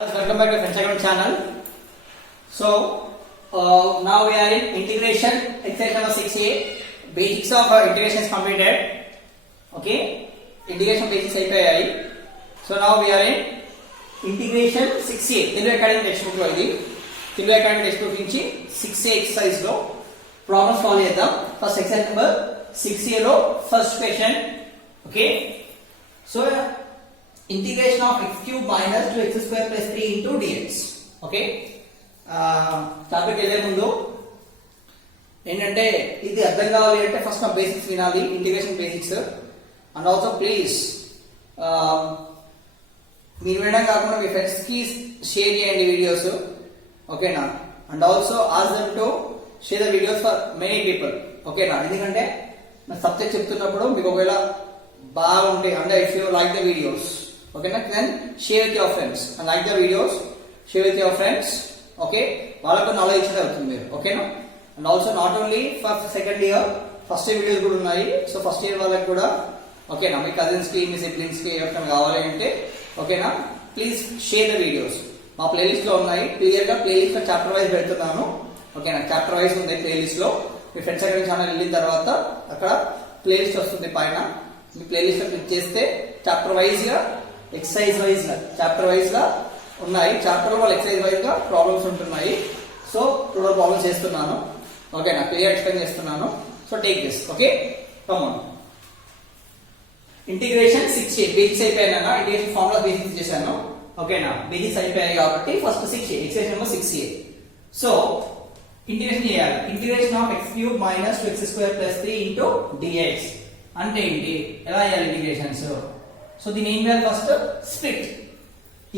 Welcome back to French Academy channel. So now we are in integration exercise number 6a. Basics of integration is completed. Okay, integration basics అయిపోయాయి. So now we are in integration 6a. Telugu academy text book లో ఇది Telugu academy text book నుంచి 6a exercise లో problems solve చేద్దాం. First exercise number 6a లో first question. Okay, so integration of x cube minus 2x square plus 3 into dx. Okay, topic వెళ్ళే ముందు ఏంటంటే ఇది అర్థం కావాలి అంటే ఫస్ట్ నా బేసిక్స్ వినాలి, integration basics. And also please మీరు వినడం కాకుండా మీ ఫ్రెండ్స్ కి షేర్ చేయండి వీడియోస్, ఓకేనా. And also ask them to share the videos for many people, ఓకేనా. ఎందుకంటే నా సబ్జెక్ట్ చెప్తున్నప్పుడు మీకు ఒకవేళ బాగుంటే అంటే if you like the videos, okay, then share with your friends and like the videos, share with your friends, okay, వాళ్ళకు నాలెడ్జ్ ఇచ్చేది అవుతుంది మీరు, ఓకేనా. And also not only for second year, first year videos కూడా ఉన్నాయి. సో ఫస్ట్ ఇయర్ వాళ్ళకి కూడా, ఓకేనా, మీ కజిన్స్ కి మీ సిబ్లింగ్స్ కి ఎవరికైనా కావాలి అంటే, ఓకేనా, ప్లీజ్ షేర్ ద వీడియోస్. మా ప్లేలిస్ట్ లో ఉన్నాయి, క్లియర్ గా ప్లేలిస్ట్ లో చాప్టర్ వైజ్ పెడుతున్నాను, ఓకేనా. చాప్టర్ వైజ్ ఉంది ప్లేలిస్ట్ లో. మీ ఫ్రెండ్స్ అకాడమీ ఛానల్ వెళ్ళిన తర్వాత అక్కడ ప్లేలిస్ట్ వస్తుంది పైన, మీ ప్లేలిస్ట్ లో క్లిక్ చేస్తే చాప్టర్ వైజ్ గా ఎక్సర్సైజ్ వైజ్ గా చాప్టర్ వైజ్ గా ఉన్నాయి. చాప్టర్ లో ఎక్సర్సైజ్ వైజ్ గా ప్రాబ్లమ్స్ ఉంటున్నాయి. సో టోటల్ ప్రాబ్లమ్స్ చేస్తున్నాను, ఓకేనా, క్లియర్ ఎక్స్ప్లెయిన్ చేస్తున్నాను. So take this, okay, come on. Integration 6a basics అయిపోయాను, ఇంటిగ్రేషన్ ఫార్ములా బేసిక్స్ చేశాను, ఓకేనా. బేసిక్స్ అయిపోయాయి కాబట్టి first 6a exercise number 6a. So integration చేయాలి. Integration of x cube minus 2x square plus 3 into dx అంటే ఏంటి, ఎలా చేయాలి ఇంటిగ్రేషన్స్. సో దీని ఏం చేయాలి, ఫస్ట్ స్ప్లిట్,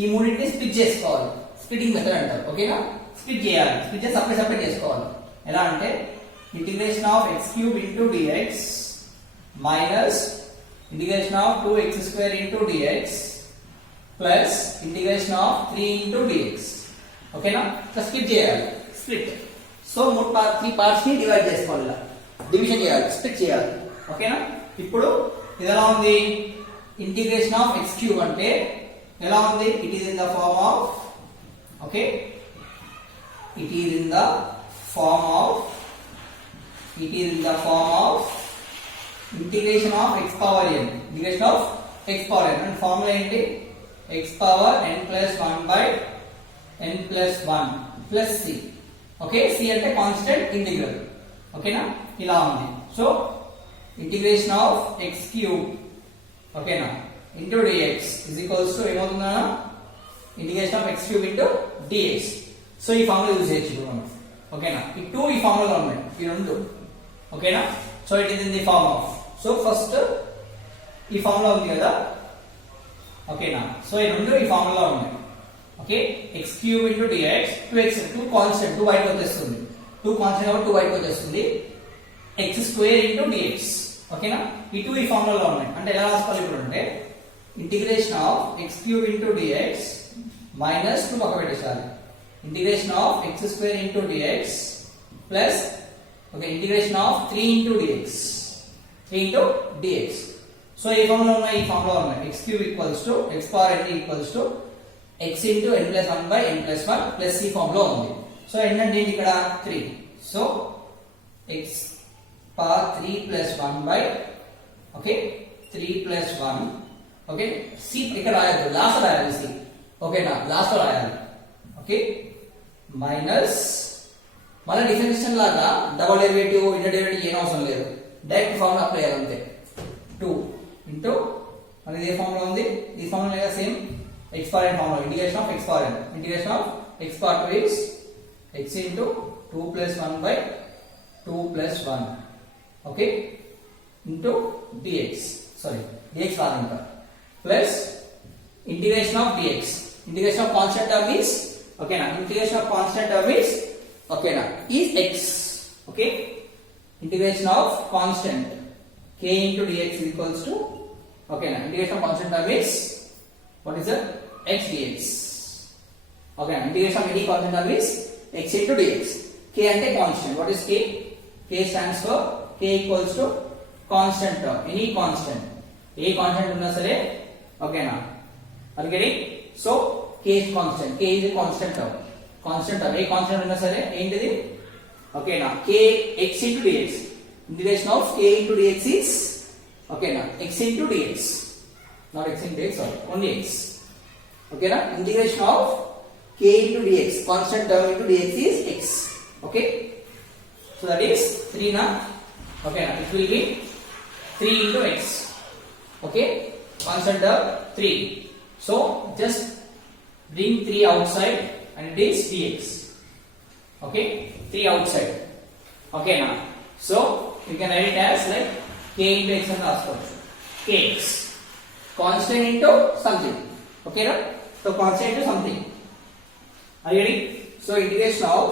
ఈ మూడింటిని స్ప్లిట్ చేసుకోవాలి, స్ప్లిటింగ్ మెథడ్ అంటారు, ఓకేనా. స్ప్లిట్ చేయాలి, స్ప్లిట్ చేసి సపరేట్ చేసుకోవాలి. ఎలా అంటే integration of x cube into dx minus integration of 2x square into dx plus integration of 3 into dx, ఓకేనా. స్ప్లిట్ చేయాలి, స్ప్లిట్. సో 3 పార్ట్స్ ని డివైడ్ చేసుకోవాలి, డివిజన్ చేయాలి, స్ప్లిట్ చేయాలి, ఓకేనా. ఇప్పుడు ఇది ఎలా ఉంది, ఇంటిగ్రేషన్ ఆఫ్ x క్యూబ్ అంటే ఎలా ఉంది, it is in the form of, okay, it is in the form of integration of x power n, integration of x power n and formula ఏంటి, x power n plus 1 by n plus 1 plus c, okay. c అంటే constant integral, ఓకేనా. ఇలా ఉంది. So integration of x cube, ఓకేనా, into dx is equals to ఏమవుతుందా, integration of x cube into dx. So ఈ formula use చేయొచ్చు ఇప్పుడు మనం, ఓకేనా. ఈ 2 ఈ ఫార్ములా ఉన్నాయి, ఈ రెండు, ఓకేనా. So it is in the form of, so first ఈ ఫార్ములా ఉంది కదా, ఓకేనా. సో ఈ రెండు ఈ ఫార్ములా ఉన్నాయి, okay. x cube into dx 2 constant, 2 బయటకు వచ్చేస్తుంది, 2 కాన్స్టెంట్ కాబట్టి 2 బయటకు వచ్చేస్తుంది, x స్క్వేర్ ఇంటూ dx, ఓకేనా. ఈ 2 ఈ ఫార్ములాలో ఉన్నాయి. అంటే ఎలా రాసుకోవాలి ఇప్పుడు అంటే integration of x cube into dx minus 2 పక్క పెట్టేసాలి, integration of x square into dx plus, okay, integration of 3 into dx. So ఈ ఫార్ములా ఉన్నాయి, ఈ ఫార్ములా ఉన్నాయి. x cube equals to x power n equals to x into n plus 1 by n plus 1 plus ఈ formula ఉంది. So n అంటే ఇక్కడ 3, so x power 3 plus 1 by, okay, 3 plus 1, okay. C ఇక్కడ రాయద్దు, లాస్ట్ రాయాలి సి, ఓకేనా, లాస్ట్ రాయాలి, ఓకే. మైనస్ మళ్ళీ డిఫరెన్షియేషన్ లాగా డబుల్ డెరివేటివ్ ఇంటర్ డెరివేటివ్ ఏం అవసరం లేదు, డైరెక్ట్ ఫార్ములా అప్లై చేయాలి అంతే. 2 ఇంటూ మళ్ళీ ఏ ఫార్ములా ఉంది, ఈ ఫార్ములా లేదా same x power n formula, integration of x power n, integration of x power 2 is x into 2 plus 1 by 2 plus 1, okay, into dx, sorry dx రాదంట, plus integration of dx, integration of constant term is, ఓకేనా, integration of constant term is, ఓకేనా, is x, okay. Integration of constant k into dx is equals to, ఓకేనా, integration of constant term is what is that, x dx, ఓకేనా. Integration of any constant term is x into dx. k అంటే constant, what is k, k stands for k equals to constant term, any constant, a constant ఉన్నా సరే, ఓకేనా. Are you getting? So k is constant. K is a constant term. Constant term. A constant ఉన్నా సరే ఏంటిది? ఓకేనా, k x into dx. Integration of k into dx is ఓకేనా x into dx. Not x into dx, sorry, only x. ఓకేనా, integration of k into dx, constant term into dx is x. Okay, so that is 3 na. Okay, now it will be 3 into x. Okay, constant term 3. So just bring 3 outside and it is dx. Okay, 3 outside. Okay, now so you can write it as like k into x and ask for kx, constant into something. Okay, now so constant into something. Are you ready? So integration of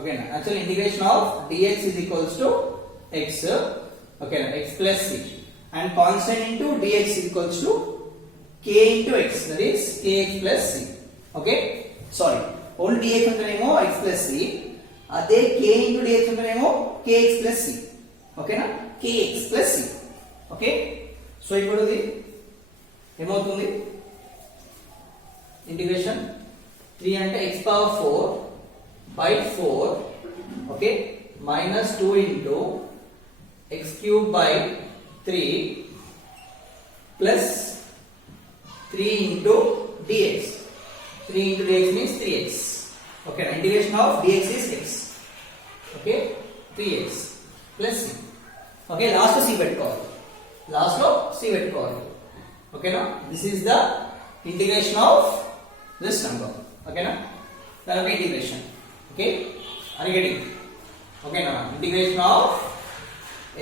okay, now actually integration of dx is equals to x. Okay, now x plus c, and constant into dx is equals to k into x, that is kx plus c. Okay, sorry, only dx ఉంటేనేమో x plus c, అదే k into dx ఉంటేనేమో kx plus c. Okay నా, kx plus c. Okay, so ఇప్పుడు ఇది ఏమవుతుంది? ఇంటిగ్రేషన్ 3 అంటే x power 4 by 4, okay, minus 2 into x cube by 3 plus 3 into dx. 3 into dx means 3x. Okay, integration of dx is x. Okay, 3x plus c. Okay, last c పెట్టుకోవాలి. Last లో c పెట్టుకోవాలి. Okay, now this is the integration of this number. Okay, now that will be integration. Okay, are you getting? Okay, now integration of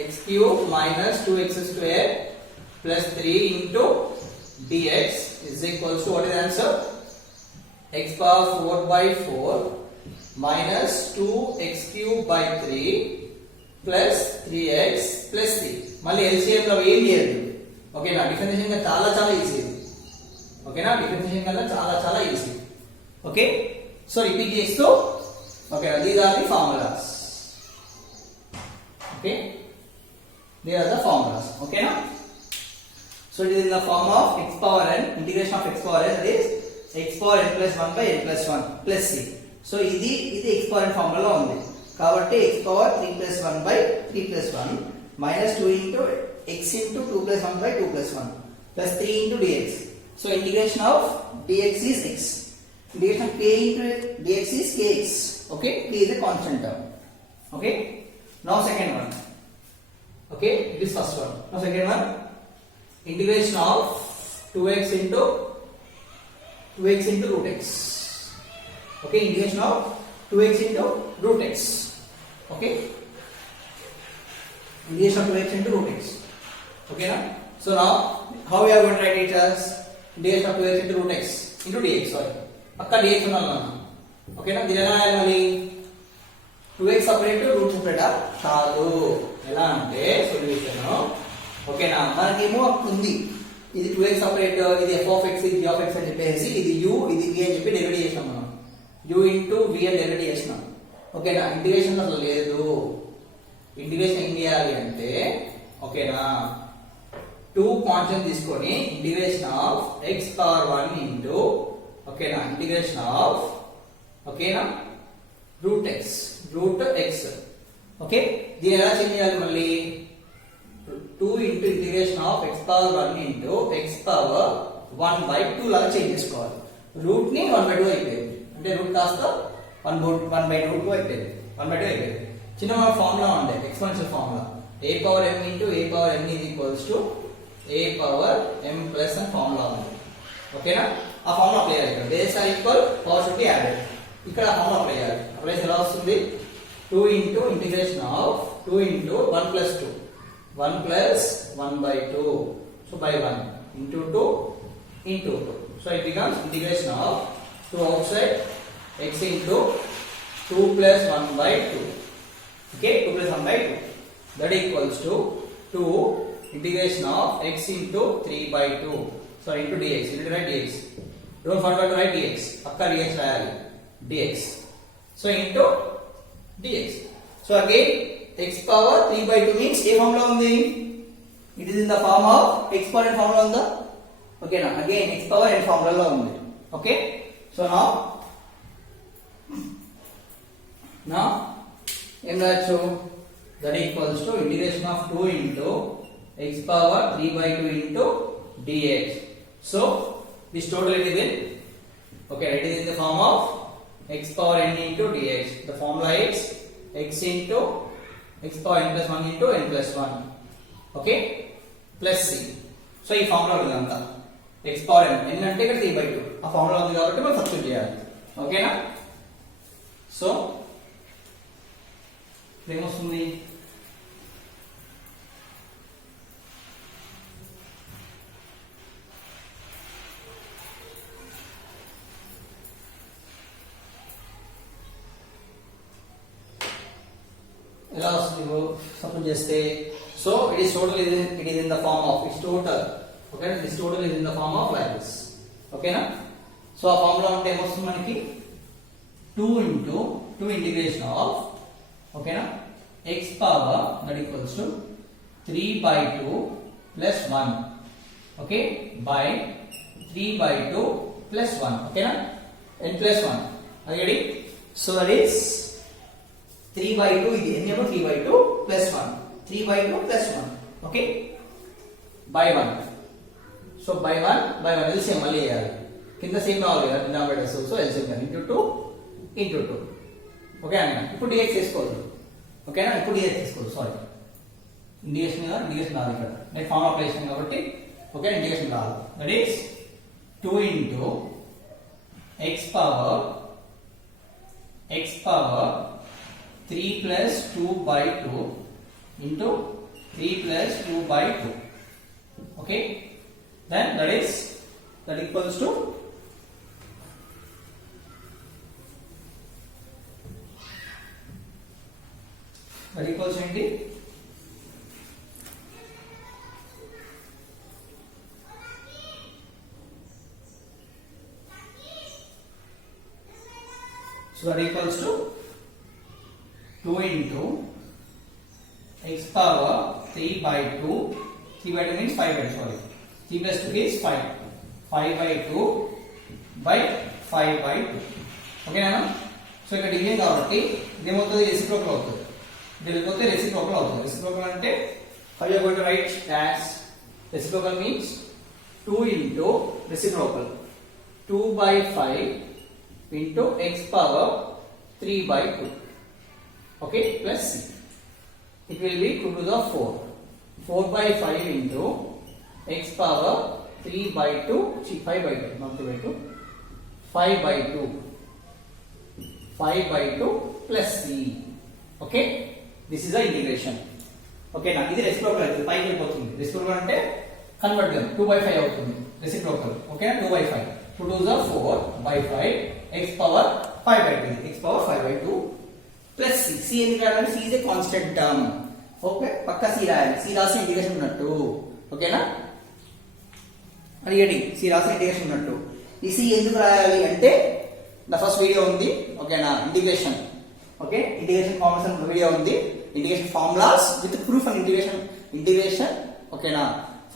x cube minus 2x square plus 3 into dx is equals to what is the answer? X power 4 by 4 minus 2x cube by 3 plus 3x plus 3. మళ్ళీ LCM లో ఏం లేదు. ఓకే నా, డిఫరెన్షియేషన్ గా చాలా easy. Okay నా, డిఫరెన్షియేషన్ కన్నా చాలా ఈజీ. ఓకే, సో రిపీట్ చేస్తూ okay, these are the formulas. Okay, they are the formulas. Okay na, so it is in the form of x power n, integration of x power n, that is x power n plus 1 by n plus 1 plus c. So ఇది x power n formula లో ఉంది కాబట్టి x power 3 plus 1 by 3 plus 1 minus 2 into x into 2 plus 1 by 2 plus 1 plus 3 into dx. So integration of dx is x. Integration of k into dx is kx. Okay, k is a constant term. Okay, now second one. Okay, it is first one. Now second one, integration of 2x into root x. Okay, integration of 2x into root x. Okay, integration of 2x into root x. Okay now, so now how we are going to write it as integration of 2x into root x into dx. Sorry, పక్కా dx ఉన్నాను. ఓకే నా, దీని ఎలా రాయాలి మళ్ళీ? 2x separate route సపరేటా? కాదు. ఎలా అంటే సొల్యూషన్ ఓకేనా, మనకేమో ఉంది ఇది 2x సపరేట్, ఇది f of x, ఇది g of x అని చెప్పేసి ఇది u ఇది v అని చెప్పి డెరివేట్ చేసాం మనం. u into v అని డెరివేట్ చేసినాం. ఓకేనా, ఇంటిగ్రేషన్ అసలు లేదు. ఇంటిగ్రేషన్ ఏం చేయాలి అంటే ఓకేనా, 2 కాన్స్టెంట్ తీసుకొని ఇంటిగ్రేషన్ ఆఫ్ x పవర్ 1 into ఓకేనా ఇంటిగ్రేషన్ ఆఫ్ ఓకేనా రూట్ x. ఓకే, దీని ఎలా చేంజ్ చేయాలి మళ్ళీ? 2 into integration of x power 1 into x power 1 by 2 లాగా చేంజ్ చేసుకోవాలి. రూట్ ని 1/2 అయిపోయింది, అంటే రూట్ కాస్త 1/2 అయిపోయింది. 1/2 అయిపోయింది. చిన్న మన ఫార్ములా ఉండే exponential formula, a power m into a power n is equals to a power m plus అని ఫార్ములా ఉంది. ఓకేనా, ఆ ఫార్ములా అప్లై చేయాలి. Base are equal, power should be added. ఇక్కడ ఆ ఫార్ములా అప్లై చేయాలి. అప్లై చేస్తే ఎలా వస్తుంది? 2 into integration of 2 into 1 plus 2, 1 plus 1 by 2, so by 1 into 2 into 2. So it becomes integration of 2 outside x into 2 plus 1 by 2. Okay, 2 plus 1 by 2. That equals to 2 integration of x into 3 by 2. So into dx. You need to write dx. Don't forget to write dx. Akka dx rayali. Dx. So into dx. So again x power 3 by 2 means a formula undi. It is in the form of exponent formula unda. ఓకేనా again x power n ఫార్ములాలో ఉంది okay so నా ఏం రాయొచ్చు that equals to integration of 2 into x power 3/2 into dx so this total it is in okay it is in the form of x power n into dx the formula is x into x power n plus 1 into n plus 1 okay plus c so ఈ ఫార్ములా ఉందంతా x power n అంటే ఇక్కడ 3/2 ఆ ఫార్ములా ఉంది కాబట్టి మనం సబ్స్టిట్యూట్ చేయాలి ఓకేనా సో ఏమొస్తుంది ఎలా వస్తుంది సపోజ్ చేస్తే so it is in the form of its total okay this total is in the form of like this ఓకేనా సో ఆ ఫార్ములా అంటే ఏమొస్తుంది మనకి 2 into 2 integration of ఓకేనా x power that equals to 3/2 plus 1 okay by 3/2 plus 1 ఓకేనా n plus 1 are you ready so that is 3/2 ఇది n ఏమో 3/2 plus 1 3/2 plus 1 okay by 1 so by 1 LCM మళ్ళీ చేయాలి కింద సేమ్ రావాలి కదా denominators so LCM kan into 2 into 2 ఓకే అన్న ఇప్పుడు dx చేసుకోవచ్చు ఓకేనా ఇప్పుడు dx చేసుకోవచ్చు సారీ ఇంటిగ్రేషన్ రాదు ఇక్కడ నేను ఫార్మ్ అప్లై చేశాను కాబట్టి ఓకే ఇంటిగ్రేషన్ రాదు that is 2 into x power 3 plus 2/2 into 3 plus 2/2 okay then that equals to ఏంటి so that equals to 2 into x power 3/2 3/2 means 5/2 sorry 3 plus 2 is 5/2 by 5/2 ఓకే నా సో ఇక్కడ డివిజన్ కాబట్టి ఇదేమవుతుంది రెసిప్రోకల్ అవుతుంది ఇది వెళ్ళిపోతే రెసిప్రోకల్ అవుతుంది రెసిప్రోకల్ అంటే how you are going to write as reciprocal means 2 into reciprocal 2/5 into x power 3/2 okay plus c it will be 2 to the 4/5 into x power 3/2 5/2 not 3/2 5/2 plus c okay this is the integration okay నా ఇది రెసిప్రోకల్ అయితే పైకి వెళ్ళిపోతుంది రెసిప్రోకల్ అంటే కన్వర్ట్ చేద్దాం 2/5 అవుతుంది reciprocal okay 2/5 2 to the 4/5 x power 5/2 x power 5/2 plus c c ఎందుకు రాయాలి c is a constant term okay పక్కా c రాయాలి c రాసిన ఇంటిగ్రేషన్ ఉన్నట్టు ఓకేనా అడిగేది c రాసిన ఇంటిగ్రేషన్ ఉన్నట్టు ఈ c ఎందుకు రాయాలి అంటే నా ఫస్ట్ వీడియో ఉంది ఓకేనా ఇంటిగ్రేషన్ ఓకే ఇంటిగ్రేషన్ ఫార్ములాస్ అనే వీడియో ఉంది integration formulas with proof and integration ఓకేనా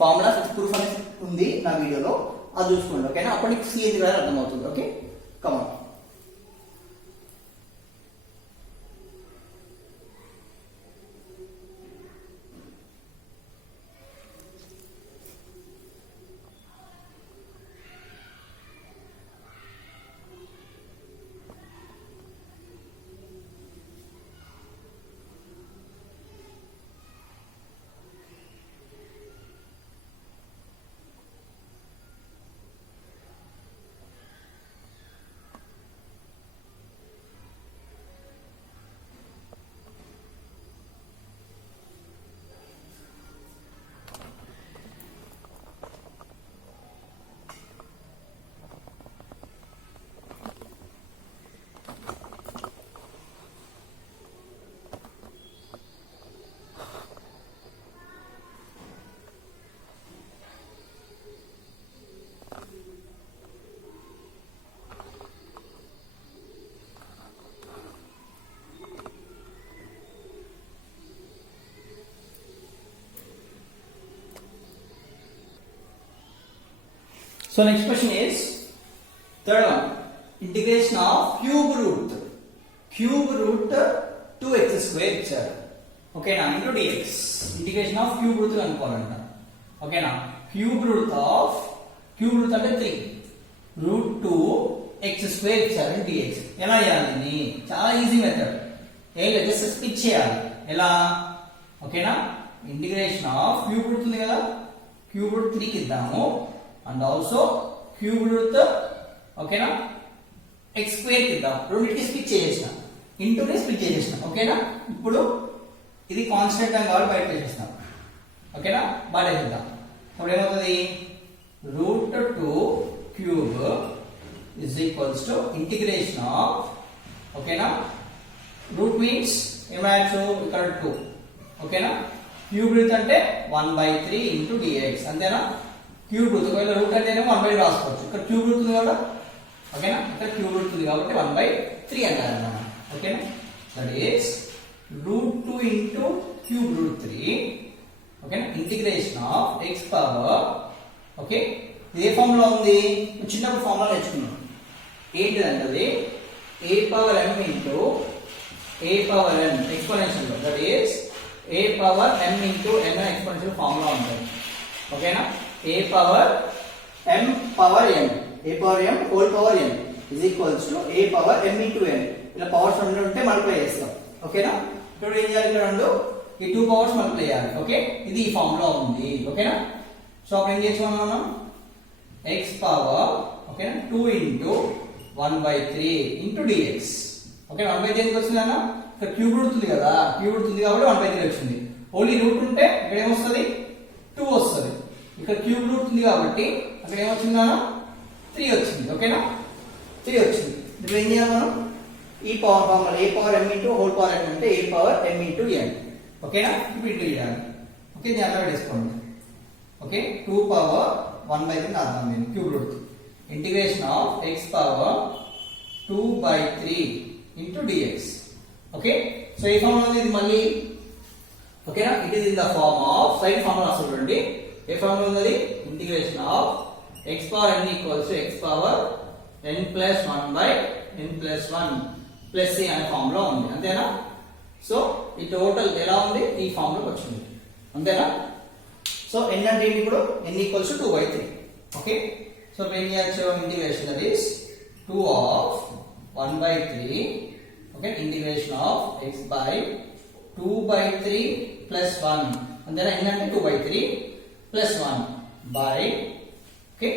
ఫార్ములాస్ విత్ ప్రూఫ్ అనేది ఉంది నా వీడియోలో అది చూసుకోండి ఓకేనా అప్పుడు నీకు c ఎందుకు రాయాలి అర్థమవుతుంది okay come on So next question is third one, integration of cube root 2x square ఇచ్చారు. ఓకేనా, into dx. Integration of cube root అనుకోవాలంట. ఓకేనా, క్యూబ్ రూట్ అంటే 3 రూట్ 2 x స్క్వేర్ ఇచ్చారు dx. ఎలా చేయాలి? చాలా ఈజీ మెథడ్. ఏం లేదు, జస్ట్ స్ప్లిట్ చేయాలి. ఎలా? ఓకేనా, ఇంటిగ్రేషన్ ఆఫ్ క్యూబ్ రూట్ ఉంది కదా, క్యూబ్ రూట్ 3 కి ఇద్దాము అండ్ ఆల్సో క్యూబ్ రూట్ ఓకేనా x స్క్వేర్ కి ఇద్దాం. రెండింటికి స్ప్లిట్ చేసేసిన, ఇంటూని స్ప్లిట్ చేసేసిన. ఓకేనా, ఇప్పుడు ఇది కాన్స్టెంట్ టైం కాబట్టి బయట చేసేస్తాం. ఓకేనా, బయట చేద్దాం. అప్పుడు ఏమవుతుంది? Root 2 cube is equals to integration of ఓకేనా రూట్ మీన్స్ ఏమాయచ్చు ఇక్కడ 2. ఓకేనా, క్యూబ్ రూట్ అంటే 1/3 ఇంటూ dx. అంతేనా, క్యూబ్ రూట్ ఒకవేళ రూట్ అంటేనే 1/3 రాసుకోవచ్చు. ఇక్కడ క్యూబ్ రూట్ ఉంది కదా. ఓకేనా, ఇక్కడ క్యూబ్ రూట్ ఉంది కాబట్టి 1/3 అంటారు అన్నమాట. ఓకేనా, that is route 2 into cube root 3. ఓకేనా, integration of x power okay ఇది ఏ ఫామ్ లో ఉంది? చిన్నప్పుడు ఫామ్ లో నేర్చుకున్నాం. ఏంటిదంటే అది a power m into a power n exponential లో, that is a power m into n exponential form లో ఉంటుంది. ఓకేనా, a power m power n whole power n is equals to a power m into n. ఇలా powers రెండు ఉంటే మల్టిప్లై చేస్తాం. ఓకేనా, ఇప్పుడు ఏం చేయాలి? ఇక్కడ రెండు ఈ 2 పవర్స్ మల్టిప్లై చేయాలి. ఓకే, ఇది ఈ ఫామ్ లో ఉంది. ఓకేనా, సో అప్పుడు ఏం చేస్తాం మనం? x పవర్ ఓకేనా 2 ఇంటూ 1/3 ఇంటూ dx. ఓకే, 1/3 ఎందుకు వచ్చింది అన్న? ఇక్కడ క్యూబ్ రూట్ ఉంది కదా, క్యూబ్ రూట్ ఉంది కాబట్టి 1/3 వచ్చింది. ఓన్లీ రూట్ ఉంటే ఇక్కడ ఏమొస్తుంది? 2 వస్తుంది. ఇక్కడ క్యూబ్ రూట్ ఉంది కాబట్టి అక్కడ ఏమొచ్చింది అన్న? 3 వచ్చింది. ఓకేనా, 3 వచ్చింది. ఇప్పుడు ఏం చేయాలి మనం? ఈ power formula a power m into whole power n అంటే a power m into n. ఓకేనా, ఇప్పుడు ఇంటూ చేయాలి. ఓకే, దీని అలా పెట్టేసుకోండి. ఓకే, 2 పవర్ 1/3 అర్థం దీన్ని cube root. Integration of x power 2/3 into dx. Okay, so ఈ ఫార్ములా ఇది మళ్ళీ ఓకేనా, it is in the form of side formula అసలు చూడండి. ఏ ఫార్ములా ఉన్నది? Integration of x power n equals to x power n plus 1/n plus 1 plus c అనే ఫామ్ లో ఉంది. అంతేనా? సో ఈ టోటల్ ఎలా ఉంది? ఈ ఫామ్ లోకి వచ్చింది. అంతేనా? సో n అంటే ఏంటి? ఇప్పుడు n equals to 2/3. Okay, so ఏం చేయొచ్చు? ఇంటిగ్రేషన్ దట్ ఈస్ 2 ఆఫ్ 1/3 okay integration of x by 2/3 ప్లస్ 1. అంతేనా? n అంటే 2/3 ప్లస్ 1 బై ఓకే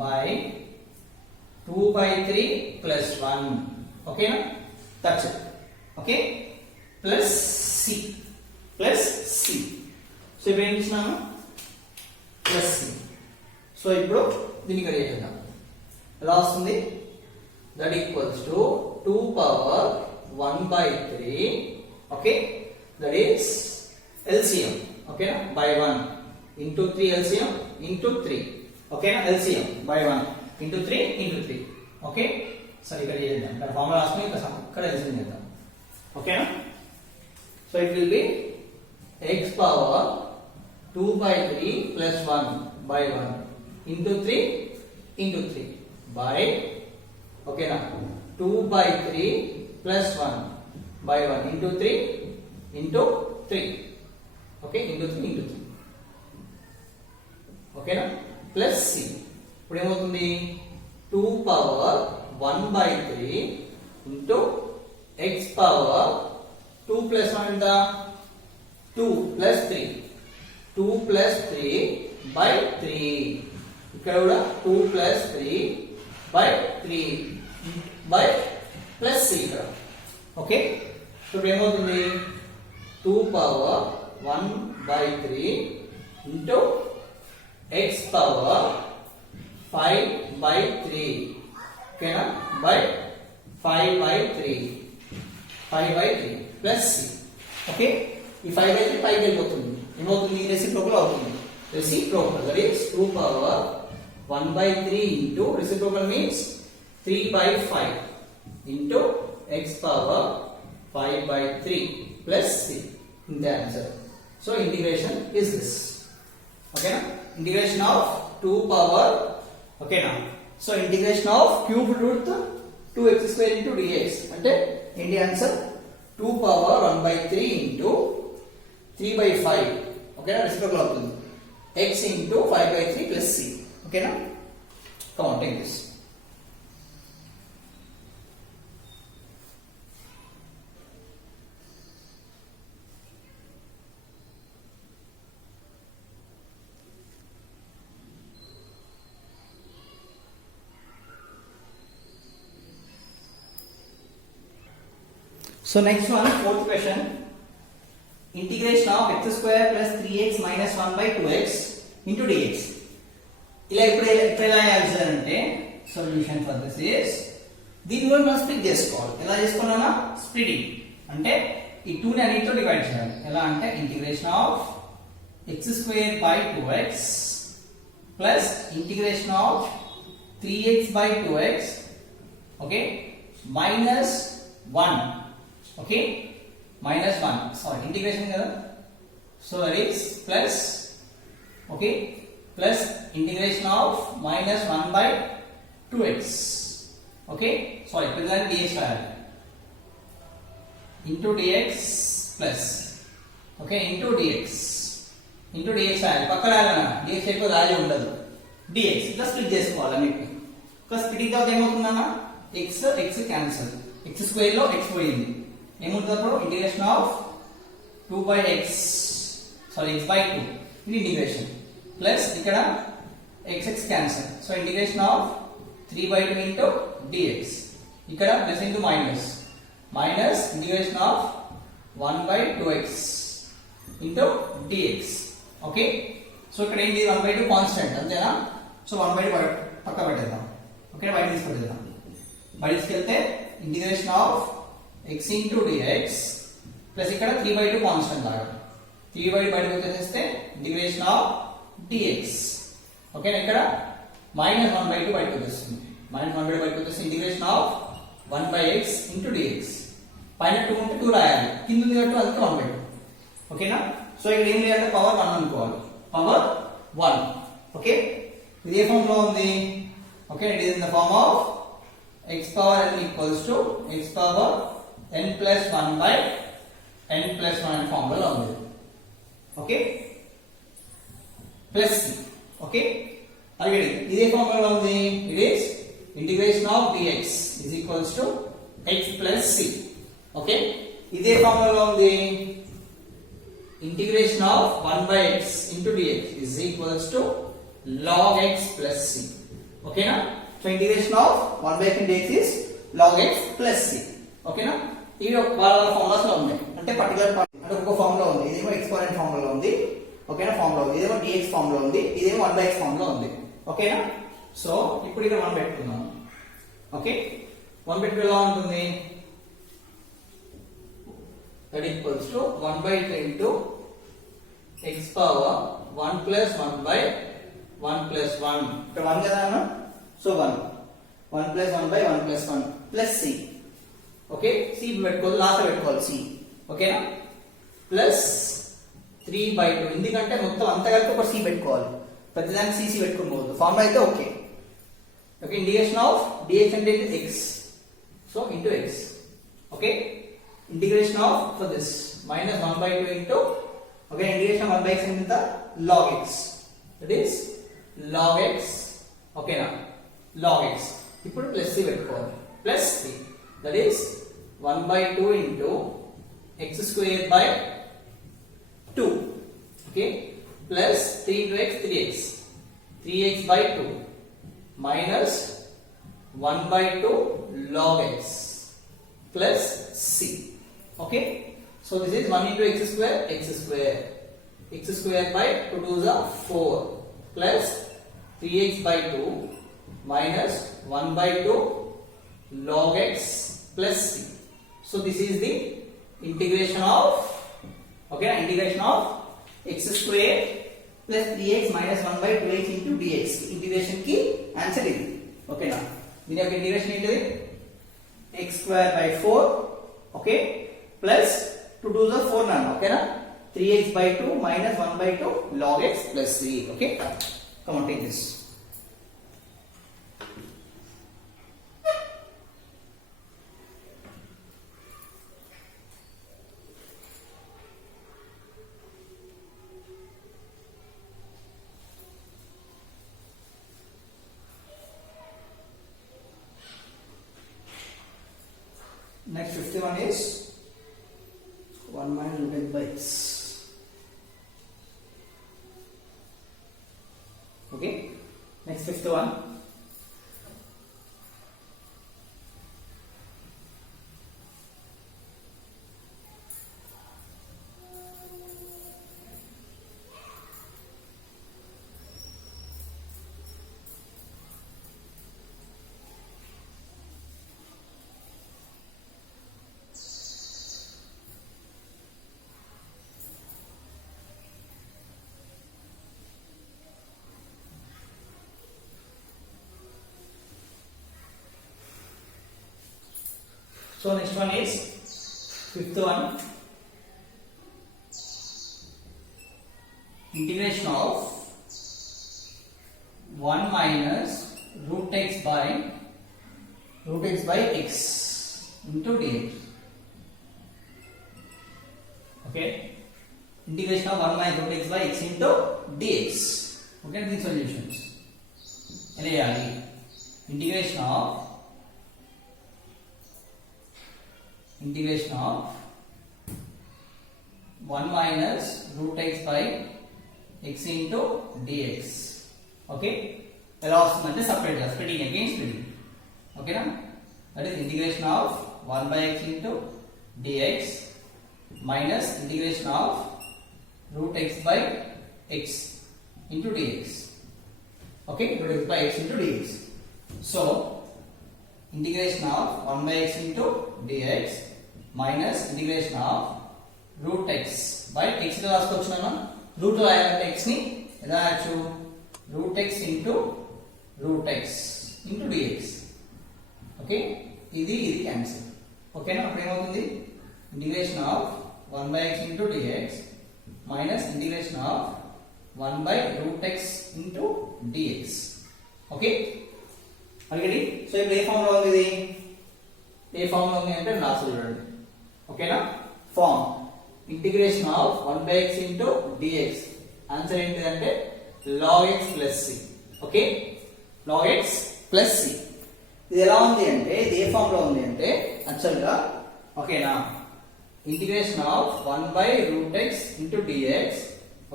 బై 2/3 ప్లస్ 1. ఓకేనా, that's it. Okay, plus c. So ఇప్పుడు ఏం ఇచ్చినాము? Plus c. సో ఇప్పుడు దీన్ని ఇక్కడ చేద్దాం. ఎలా వస్తుంది? దట్ ఈక్వల్స్ టు 2 పవర్ 1/3 ఓకే దట్ ఈస్ LCM. ఓకేనా, బై 1 ఇంటూ 3 LCM ఇంటూ 3. ఓకేనా, LCM బై 1 ఇంటూ 3 ఇంటూ 3. ఓకే, సరే ఇక్కడ చేద్దాం. ఇక్కడ ఫార్ములా రాసుకుని ఇక్కడ LCM చేద్దాం. ఓకేనా, so it will be x power 2/3 ప్లస్ 1 బై 1 ఇంటూ 3 ఇంటూ 3 బై ఓకేనా 2/3 ప్లస్ 1 బై 1 ఇంటూ 3 ఇంటూ 3. ఓకే, ఇంటూ 3 ఇంటూ 3. ఓకేనా, ప్లస్ c. ఇప్పుడు ఏమవుతుంది? 2 పవర్ 1/3 ఇంటూ x పవర్ 2 ప్లస్ 1 ఎంత? 2 ప్లస్ 3. 2 ప్లస్ 3 బై 3. ఇక్కడ కూడా 2 ప్లస్ 3 బై 3 బై ప్లస్ c ఇక్కడ. ఓకే, ఇప్పుడు ఏమవుతుంది? 2 పవర్ 1/3 ఇంటూ x పవర్ 5/3 ఓకేనా బై 5/3 ప్లస్ c. ఓకే, ఈ 5/3 పైకి వెళ్ళిపోతుంది. ఏమవుతుంది? రెసిప్రోకల్ అవుతుంది. రెసిప్రోకల్ దట్ ఈస్ 2 పవర్ 1/3 into reciprocal means 3/5 into x power 5/3 plus c. In the answer. So integration is this. Okay na? integration of 2 power, okay now. So integration of cube root 2x square into dx అంటే ఏంటి ఆన్సర్ 2 power 1 by 3 into 3 by 5, ఓకేనా, రెసిప్రోకల్ అవుతుంది, x into 5 by 3 plus c, ఓకేనా. Come on, take this. So next one, fourth question. Integration of x square plus 3x minus 1 by 2x into dx. ఇలా ఇప్పుడు ఎలా చేయాలంటే solution for this is దీన్ని కూడా మనం స్ప్లిట్ చేసుకోవాలి. ఎలా చేసుకోవాలన్నా స్ప్లిటింగ్ అంటే ఈ 2 ని అన్నిటితో డివైడ్ చేయాలి. ఎలా అంటే integration of x square by 2x plus integration of 3x by 2x, okay, minus 1, okay, minus 1, sorry, integration kada, so that is plus, okay, plus integration of minus 1 by 2x, okay, sorry, present dx into dx plus, okay, into dx పక్కన రాయాలన్నా dx ఎక్కువ రాజు ఉండదు, dx ఇట్లా స్ప్లిట్ చేసుకోవాలి అన్నిటిని. ఒక స్ప్లిటింగ్ తర్వాత ఏమవుతుందన్నా x క్యాన్సిల్, x స్క్వేర్ లో x పోయింది, ఏముంటుంది అప్పుడు integration of 2 by x, sorry x by 2 ఇది ఇంటిగ్రేషన్ ప్లస్ ఇక్కడ x cancel, so integration of 3 by 2 into dx, ఇక్కడ plus into minus integration of 1 by 2x into dx, okay. So ఇక్కడ ఏంటి 1 by 2 కాన్స్టెంట్ అంతేనా, సో 1 by 2 పక్క పెట్టేద్దాం, ఓకే, బయట తీసుకెళ్తాం, బయట తీసుకెళ్తే integration of x into dx plus ఇక్కడ 3 by 2 కాన్స్టెంట్ లాగా 3 by 2 బయటకు వచ్చేస్తే ఇంటిగ్రేషన్ ఆఫ్ dx, ఓకే, ఇక్కడ మైనస్ 1 by 2 బయటకు వచ్చేస్తుంది, మైనస్ 1 by 2 బయటకు వచ్చేస్తే integration of 1 by x into dx, పైన 2 ఉంటే 2 రాయాలి, కింద ఉంది కాబట్టి అందుకే 1 by 2, ఓకేనా. సో ఇక్కడ ఏం లేదంటే పవర్ 1 అనుకోవాలి, పవర్ 1, ఓకే. ఇది ఏ ఫామ్ లో ఉంది, okay, it is in the form of x power n equals to x power n plus 1 by n plus 1 అనే ఫార్ములా లో ఉంది, ఓకే, ప్లస్ c, ఓకే. అలాగే ఇదే ఫార్ములా లో ఉంది, it is integration of dx is equals to x plus c, okay. ఇదే ఫార్ములా లో ఉంది integration of 1 by x into dx is equals to log x plus c, ఓకేనా. So integration of 1 by x into dx is log x plus c, ఓకేనా. ఇవి వాళ్ళ ఫార్ములాస్ లో ఉన్నాయి, అంటే పర్టికులర్ అంటే ఒక ఫార్ములా ఉంది, ఇదేమో ఎక్స్పోనెంట్ ఫార్ములా ఉంది, ఓకేనా, ఫార్ములా ఉంది, ఇదేమో dx ఫార్ములా ఉంది, ఇదేమో 1 by x ఫార్ములా ఉంది, ఓకేనా. సో ఇప్పుడు ఇక్కడ 1 పెట్టుకుందాం, ఓకే, 1 పెట్టుకుంటే ఎలా ఉంటుంది, that equals to 1 by 3 into x power 1 plus 1 by 1 plus 1, ఇక్కడ 1 కదా అన్న, సో 1 plus 1 by 1 plus 1 plus c, ఓకే, c పెట్టుకోవాలి, లాస్ట్ పెట్టుకోవాలి c, ఓకేనా, ప్లస్ 3 by 2, ఎందుకంటే మొత్తం అంతా కలిపి ఒక c పెట్టుకోవాలి, ప్రతిదానికి c పెట్టుకోకూడదు, ఫార్ములా అయితే okay, okay. Integration of dx అంటే x, so into x, okay. Integration of for this minus 1 by 2 into, okay, integration 1 by x ఎంత log x, that is log x, ఓకేనా, log x, ఇప్పుడు ప్లస్ c పెట్టుకోవాలి, ప్లస్ 3, దట్ ఈస్ 1 by 2 into x square by 2, okay, plus 3 into x 3x by 2 minus 1 by 2 log x plus c, okay. So this is 1 into x square by 2 2s are 4 plus 3x by 2 minus 1 by 2 log x plus c. So this is the integration of, okay, integration of x square plus 3x minus 1 by 2x into dx. Integration की answer ఇది, okay ना. దీని యొక్క ఇంటిగ్రేషన్ ఏంటిది, x square by 4, okay, plus 2 2s are 4 నాన్న, okay ना, 3x by 2 minus 1 by 2 log x plus 3. Okay, come on, take this. Next 51 is 1 minus root x by x. Okay, next 51. So next one is fifth one, integration of 1 minus root x by x into dx. Okay, integration of 1 minus root x by x into dx. Okay, these solutions. Integration of 1 minus root x by x into dx. Okay, ఎలా వస్తుందంటే separate గా splitting again splitting. Okay na, that is integration of 1 by x into dx minus integration of root x by x into dx. Okay, root x by x into dx. So integration of 1 by x into dx minus integration of root x by x గా రాసుకోవచ్చునా, రూట్ లో రాయాలంటే x ని ఎలా రాయొచ్చు, root x into dx. Okay, ఇది క్యాన్సిల్. ఓకేనా, అప్పుడు ఏమవుతుంది, integration of 1 by x into dx minus integration of 1 by root x into dx. Okay, already. So ఇప్పుడు ఏ ఫామ్ లో ఉంది, ఇది ఏ ఫామ్ లో ఉంది అంటే రాసి చూడండి. ఓకేనా, form integration of 1 by x into dx, answer ఏంటిదంటే log x plus c. Okay, log x plus c. ఇది ఎలా ఉంది అంటే, ఇది ఏ ఫామ్ లో ఉంది అంటే యాక్చువల్ గా, ఓకేనా, integration of 1 by root x into dx.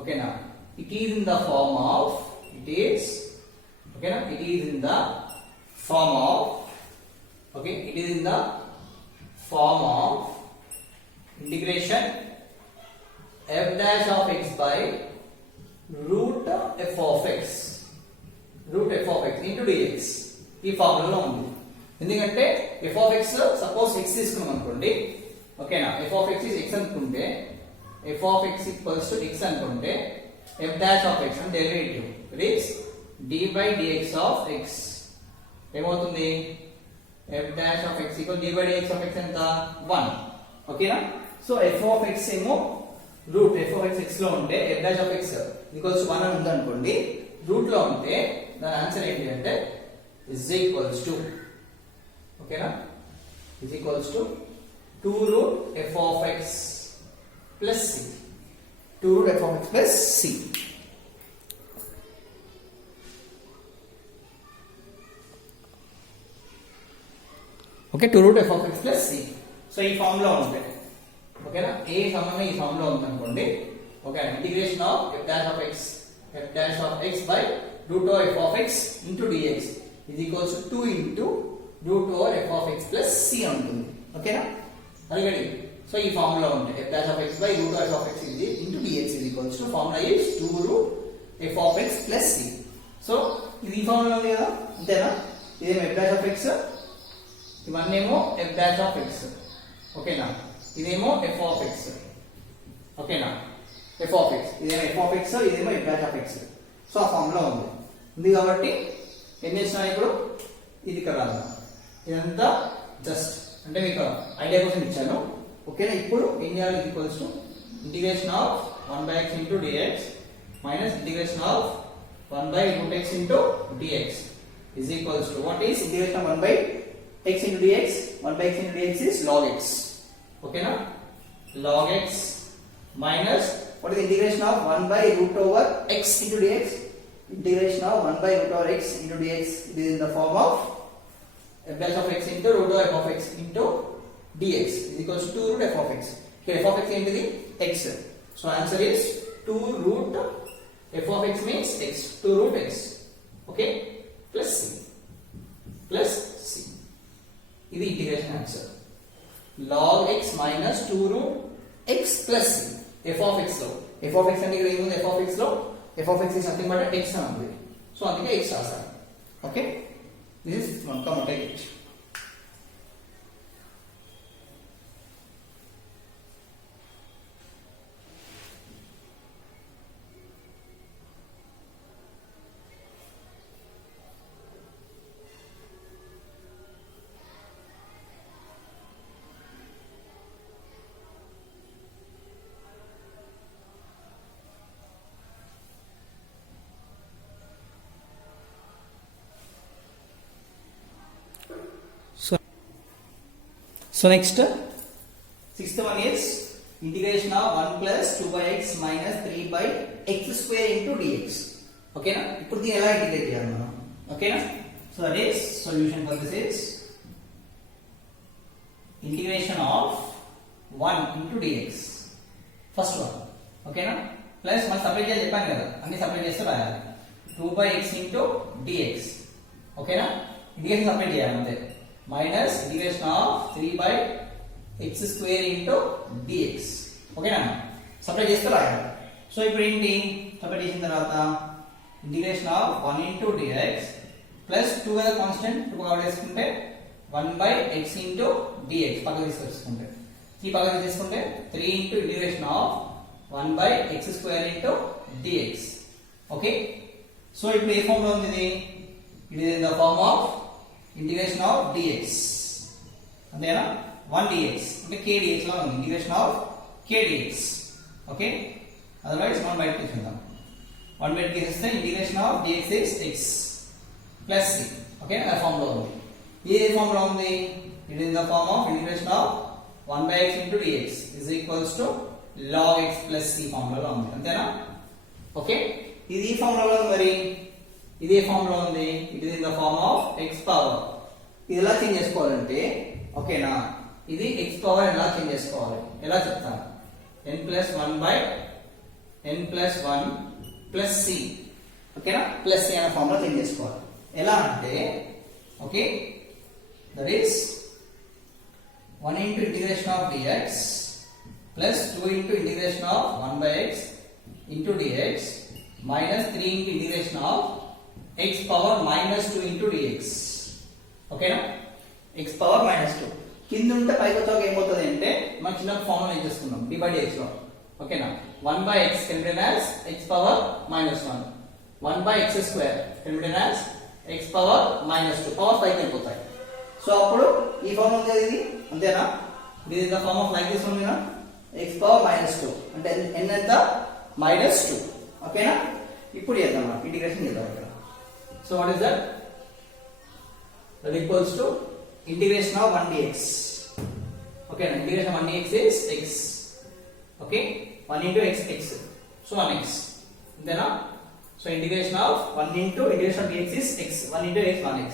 ఓకేనా, it is in the form of, ఓకేనా, ఇట్ ఈస్ ఇన్ ద form of, okay, it is in the form of integration f dash of x by root f of x into dx. ఈ ఫార్ములాలో ఉంది. ఎందుకంటే f of x, suppose x తీసుకున్నాం అనుకోండి. ఓకేనా, f of x is x అనుకుంటే, f of x equals to x అనుకుంటే, f dash of x అంటే derivative, it is d by dx of x. ఏమవుతుంది, f dash of x equal d by dx of x ఎంత 1. ఓకేనా, so f of x ఏమో route f of x లో ఉంటే f dash of x equals 1 అని ఉంది అనుకోండి, రూట్ లో ఉంటే దాని ఆన్సర్ ఏంటి అంటే is equals to, ఓకేనా, is equals to 2 root f of x plus c, 2 root f of x plus c. Okay, 2 root f of x plus c. So ఈ ఫామ్ లో ఉంటాయి. ఓకేనా, ఏ సమానం ఈ ఫామ్ లో ఉంది అనుకోండి. Okay, integration of f dash of x by root over f of x into dx is equals to 2 into root over f of x plus c ఉంటుంది. ఓకేనా, అలాగే సో ఈ ఫామ్ లో ఉంటాయి f dash of x by root over f of x into dx is equals to, formula is 2 root f of x plus c. So ఇది ఈ ఫామ్ లో ఉంది కదా, అంతేనా, ఇదేమో f dash of x, ఇవన్నేమో f dash of x. ఓకేనా, ఇదేమో f of x. ఓకేనా, f of x, ఇదేమో f of x, ఇదేమో f dash of x. So ఆ ఫామ్ లో ఉంది కాబట్టి ఏం చేసినా ఇప్పుడు ఇది ఇక్కడ రాదు, ఇదంతా జస్ట్ అంటే మీకు ఐడియా కోసం ఇచ్చాను. ఓకేనా, ఇప్పుడు ఏం చేయాలి, equals to integration of 1 by x into dx minus integration of 1 by root x into dx is equals to, what is integration of 1 by x into dx? 1 by x into dx is log x. Okay na? Log x minus, what is the integration of 1 by root over x into dx? Integration of 1 by root over x into dx, it is in the form of f dash of x into root over f of x into dx is equals to 2 root f of x. Here f of x into the x. So answer is 2 root f of x means x, 2 root x. Okay, plus c. Plus c. This is the integration answer. Log x minus 2 root x plus c. F of x lo. F of x అంటే ఇక్కడ ఏముంది? F of x లో f of x is nothing but x అని ఉంది. సో అందుకే x రాసాను. Okay, this is one. Come on, take it. So next, sixth one is integration of 1 plus 2 by x minus 3 by x square into dx. Okay na? ఇప్పుడు దీన్ని ఎలా ఇంటిగ్రేట్ చేయాలి మనం? Okay na? So that is solution for this is integration of 1 into dx. First one. Okay na? Plus మనం సపరేట్ చేయాలి చెప్పాను కదా, అన్ని సపరేట్ చేస్తే రాయాలి. 2 by x into dx. Okay na? Integration separate చేయాలి అంతే. Minus integration of 3 by x square into dx. ఓకేనా? సపరేట్ చేస్తే రాయాలి. సో ఇప్పుడు ఏంటి? సపరేట్ చేసిన తర్వాత integration of 1 into dx plus 2 కదా కాన్స్టెంట్, 2 పక్కన వేసుకుంటే 1 by x into dx పక్కన తీసుకొచ్చుకుంటే, ఈ పక్కన తీసుకుంటే 3 into integration of 1 by x square into dx. Okay, so ఇప్పుడు ఏ ఫామ్ లో ఉంది ఇది? It is in the form of integration of dx. అంతేనా? 1 dx అంటే k dx లా ఉంది. Integration of k dx. Okay, otherwise మనం బయట తీసుకుందాం. 1 బయట తీసేస్తే integration of dx is x plus c. Okay, ఆ ఫామ్ లో ఉంది. ఏ ఫామ్ లో ఉంది? It is in the form of integration of 1 by x into dx is equals to log x plus c form లో ఉంది. అంతేనా? ఓకే, ఇది ఈ ఫామ్ లో ఉంది. మరి ఇదే ఫామ్ లో ఉంది. It is in the form of x power. ఇది ఎలా చేంజ్ చేసుకోవాలంటే, ఓకేనా, ఇది x పవర్ ఎలా చేంజ్ చేసుకోవాలి? ఎలా చెప్తాను? n plus 1 by n plus 1 plus c. ఓకేనా? ప్లస్ c అనే ఫామ్ లో చేంజ్ చేసుకోవాలి. ఎలా అంటే, okay, that is 1 into integration of dx plus 2 into integration of 1 by x into dx minus 3 into integration of x power minus 2 into dx. ఓకేనా? x power minus 2 కింద ఉంటే పైకి వచ్చాక ఏమవుతుంది అంటే, మనం చిన్న ఫార్ములా యూజ్ చేసుకున్నాం d by dx లో. ఓకేనా? 1 by x can be written as x power minus 1. 1 by x square can be written as x power minus 2. Power పైకి వెళ్ళిపోతాయి. సో అప్పుడు ఈ ఫార్మ్ ఉంది ఇది. అంతేనా? This is the form of like this ఉంది నా, x పవర్ minus 2 అంటే n ఎంత? minus 2. ఓకేనా? ఇప్పుడు చేద్దాం, ఇంటిగ్రేషన్ చేద్దాం ఇక్కడ. So what is that? That equals to integration of 1 dx. Okay, integration of 1 dx is x. Okay, 1 into x, x. So 1x. Then so integration of 1 into integration of dx is x. 1 into x, 1x.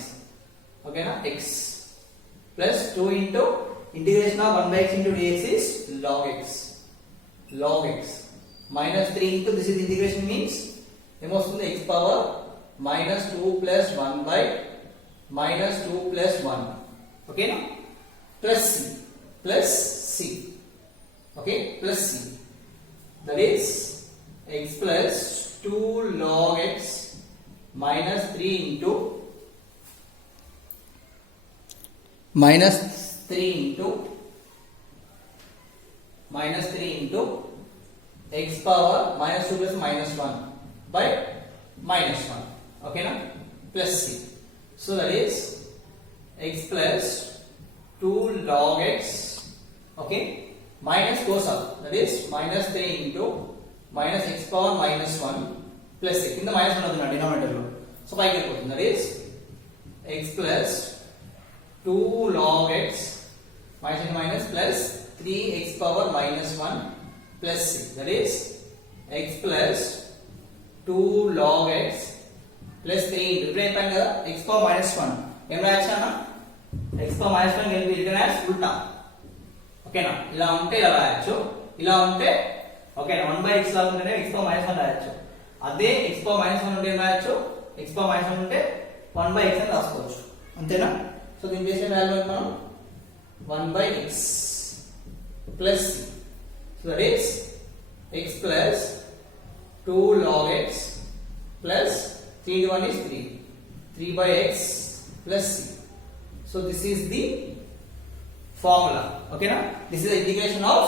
Okay na, x plus 2 into integration of 1 by x into dx is log x. Log x minus 3 into this is integration means ఏమొస్తుంది? x power minus 2 plus 1 by minus 2 plus 1. Okay na? Plus c. Plus c. Okay? Plus c. That is x plus 2 log x minus 3 into minus 3 into x power minus 2 plus minus 1 by minus 1. Okay na? Plus c. So that is x plus 2 log x, okay, minus goes up, that is minus 3 into minus x power minus 1 plus in the minus 1 of the denominator lo. So by getting that is x plus 2 log x minus into minus plus 3x power minus 1 plus c, that is x plus 2 log x plus 3 into x power minus 1 ఏం రాయొచ్చానా x power minus 1 can be written as ఉల్టా ఓకేనా ఇలా ఉంటే ఇలా రాయొచ్చు ఇలా ఉంటే ఓకేనా 1/x లా ఉంటేనే x power minus 1 రాయొచ్చు అదే x power minus 1 ఉంటే ఏం రాయొచ్చు x power minus 1 ఉంటే 1/x అని రాసుకోవచ్చు అంతేనా సో దీని చేసే వాల్యూ మనం 1/x plus c, so that is x plus 2 log x plus 3 into 1 is 3/x plus c. So this is the formula. Okay na? This is the integration of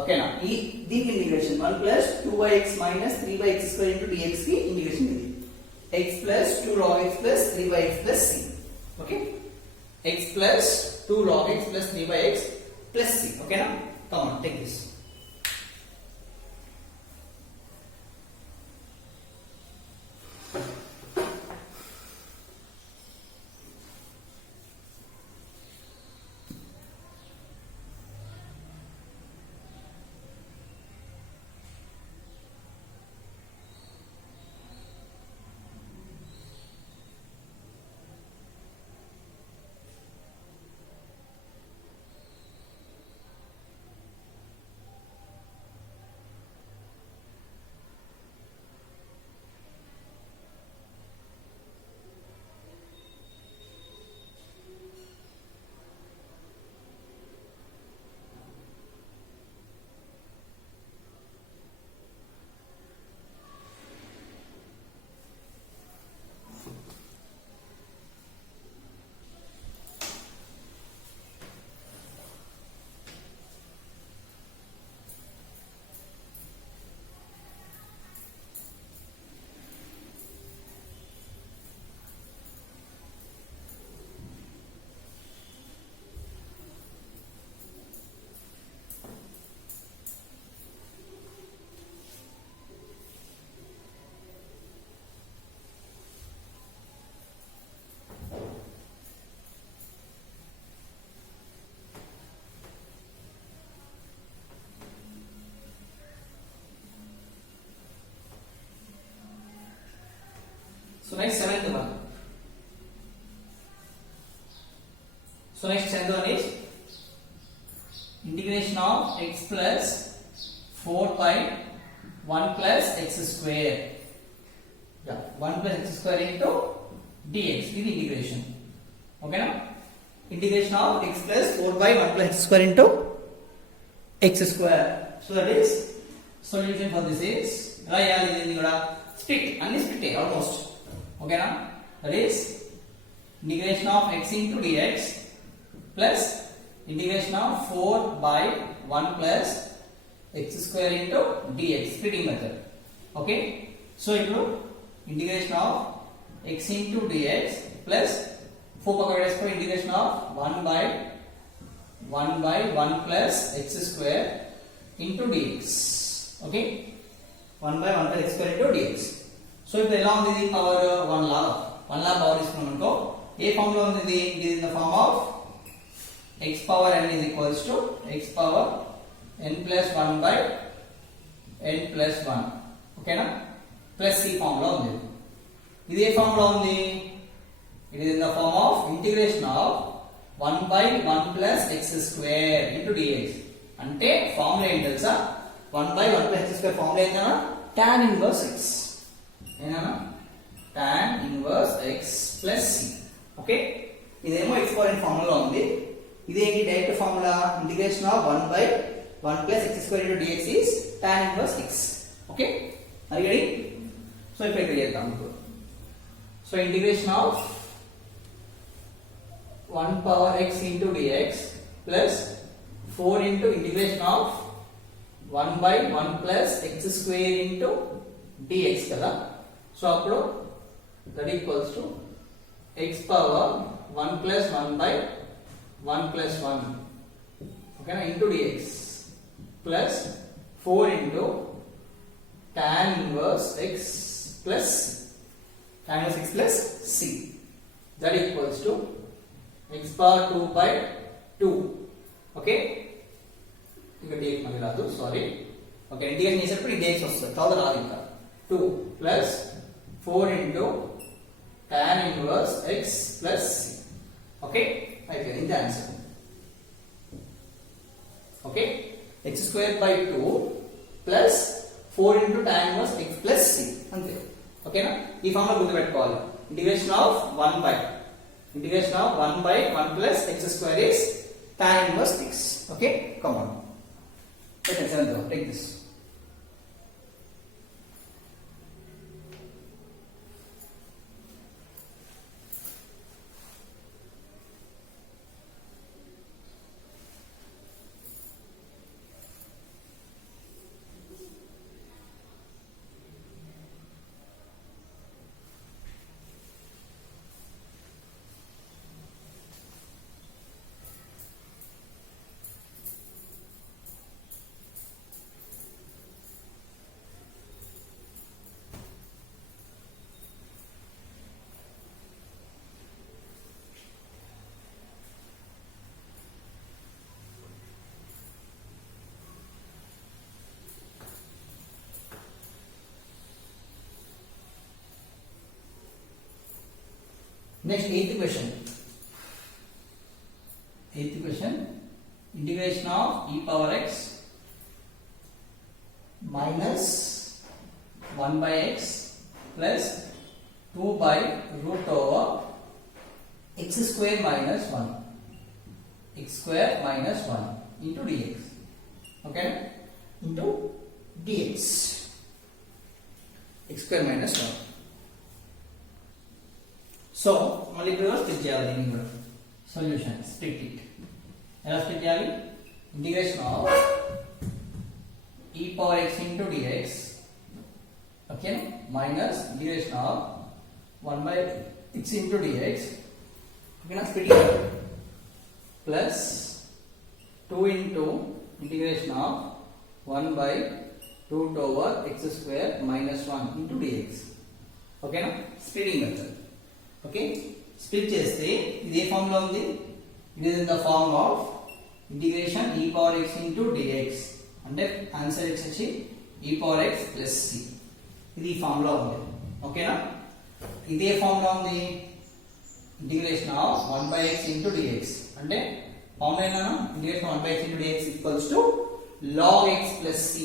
okay na? The integration 1 plus 2x minus 3/x square into dx ki integration is x plus 2 log x plus 3/x plus c. Okay? X plus 2 log x plus 3/x plus c. Okay na? Come on, take this. So next seventh one. So next seventh one is integration of x plus 4 pi 1 plus x square. Yeah, 1 plus x square into dx is integration. Okay na? Integration of x plus 4 pi 1 plus x square into x square. So that is solution for this is split and split almost. Okay na? That is integration of x into dx plus integration of 4 by 1 plus x square into dx, splitting method. Okay? So ఇప్పుడు integration of x into dx plus 4 power x square integration of 1 by 1 plus x square into dx. Okay? 1 by 1 plus x square into dx. So ఇప్పుడు ఎలా ఉంది ఇది పవర్ 1 లా పవర్ తీసుకున్నాం అనుకో ఏ form లో ఉంది ఇది in the form of x power n is equals to x power n plus 1 by n plus 1 ఓకేనా ప్లస్ c ఫామ్ లో ఉంది ఇది ఏ ఫామ్ లో ఉంది it is in the form of integration of 1 by 1 plus x square into dx అంటే formula ఏంటి తెలుసా 1 by 1 plus x square formula ఏంటన్నా tan inverse x ఏనా tan inverse x plus c okay ఇదేమో ఎక్స్పోనెంట్ ఫార్ములా ఉంది ఇదేంటి direct formula integration of 1 by 1 plus x square into dx is tan inverse x okay are you ready so ఇప్పుడు ఇక్కడ చేద్దాం so integration of 1 power x into dx plus 4 into integration of 1 by 1 plus x square into dx కదా సో అప్పుడు that equals to x power 1 plus 1 by 1 plus 1 okay na into dx plus 4 into tan inverse x plus tan inverse x plus c, that equals to x power 2 by 2. Okay, ఇక్కడ dx మళ్ళీ రాదు, sorry. Okay, integration చేసేటప్పుడు dx వస్తుంది, తర్వాత రాదు ఇంకా. 2 plus 4 into tan inverse x plus c. Okay, అయితే ఇది answer. Okay, x square by 2 plus 4 into tan inverse x plus c, అంతే. ఓకేనా, ఈ ఫామ్ లో గుర్తుపెట్టుకోవాలి. Integration of 1 by 1 plus x square is tan inverse x. Okay, come on. Okay, take this. Next, eighth question. Integration of e power x minus 1 by x plus 2 by root over x square minus 1 into dx. Okay, into dx, x square minus 1. సో మళ్ళీ ఇప్పుడు స్ప్లిట్ చేయాలి, దీన్ని కూడా solution split it. ఎలా స్ప్లిట్ చేయాలి? Integration of e power x into dx, okay, minus integration of 1 by x into dx, ఓకేనా, స్ప్లిట్ చేయాలి, ప్లస్ 2 into integration of 1 by root over x square minus 1 into dx. ఓకేనా, స్ప్లిటింగ్ మెథడ్. ఓకే, స్ప్లిట్ చేస్తే ఇది ఏ form లో ఉంది? It is in the form of integration e power x into dx, అంటే answer వచ్చి e power x plus c. ఇది ఈ ఫామ్ లో ఉంది. ఓకేనా, ఇదే ఫామ్ లో ఉంది integration of 1 by x into dx, అంటే ఫామ్ లో ఏనా ఇంటిగ్రేషన్ 1 by x into dx equals to log x plus c.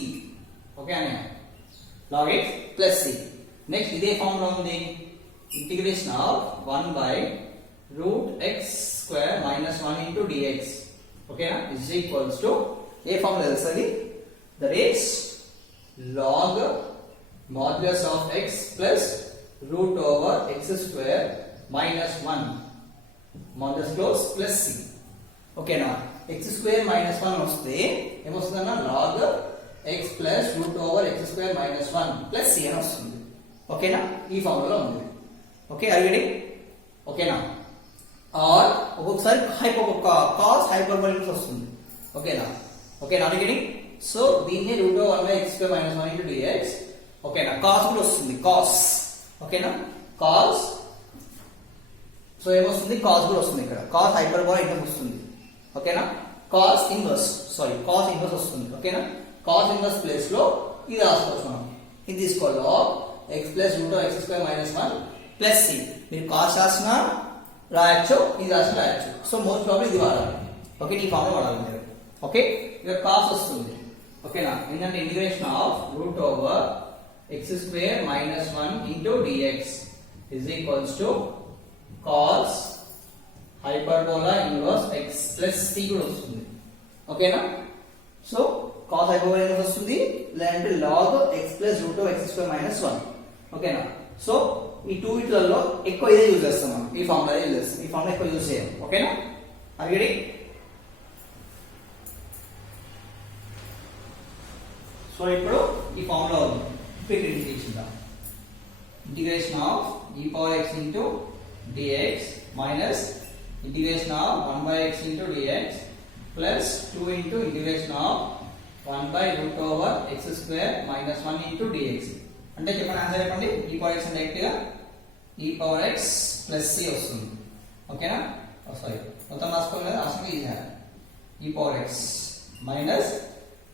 Okay అనే log x plus c. Next ఇదే ఫామ్ లో ఉంది integration of 1 by root x square minus 1 into dx, okay na, is equals to a formula తెలుసది, that is log modulus of x plus root over x square minus 1 modulus close plus c. okay na, x square minus 1 వస్తే ఏమొస్తుందన్న log x plus root over x square minus 1 plus c అని వస్తుంది. ఓకేనా, ఈ formula ఉంది. Okay, are you getting? ఓకేనా, or ఒక్కొక్కసారి cos hyperbolic వస్తుంది. ఓకేనా, ఓకేనా, ఆర్ యు గెటింగ్? సో దీన్ని root over 1 by x square minus 1 into dx. ఓకేనా, కాస్ కూడా వస్తుంది, కాస్. ఓకేనా, కాస్. సో ఏమొస్తుంది? కాస్ కూడా వస్తుంది, ఇక్కడ కాస్ హైపర్బోలిక్ వస్తుంది. ఓకేనా, కాస్ ఇన్వర్స్ వస్తుంది. ఓకేనా, కాస్ ఇన్వర్స్ ప్లేస్ లో ఇది రాసుకోవచ్చు మనం. ఇది తీసుకోవాలి, x plus root over x square minus 1 plus C. మీరు కాస్ రాసినా రాయొచ్చు, ఇది రాసినా రాయొచ్చు. సో మోస్ట్ ప్రాబ్లీ ఇది వాడాలి. ఓకే, ఈ ఫార్ములా వాడాలి మీరు. ఓకే, ఇక్కడ కాస్ వస్తుంది. ఓకేనా, ఏంటంటే integration of root over x square minus 1 into dx is equals to cos hyperbola inverse x plus C కూడా వస్తుంది. ఓకేనా, సో కాస్ హైపర్బోలా ఇన్వర్స్ వస్తుంది, లేదంటే log x plus root over x square minus 1. ఓకేనా, సో ఈ టూ వీటిలలో ఎక్కువ ఇదే యూజ్ చేస్తాం మనం, ఈ ఫార్ములా యూజ్ చేస్తాం, ఈ ఫార్ములా ఎక్కువ యూజ్ చేయం. ఓకేనా, అవి సో ఇప్పుడు ఈ ఫార్ములా ఉంది, ఇప్పుడు integration of e power x into dx minus integration of 1 by x into dx plus 2 into integration of 1 by root over x square minus 1 into dx. అంటే చెప్పండి ఆన్సర్ చెప్పండి. e power x అంటే డైరెక్ట్ గా e power x plus c వస్తుంది. ఓకేనా? సారీ మొత్తం రాసుకోవాలి కదా, రాసుకోండి. ఇది e power x minus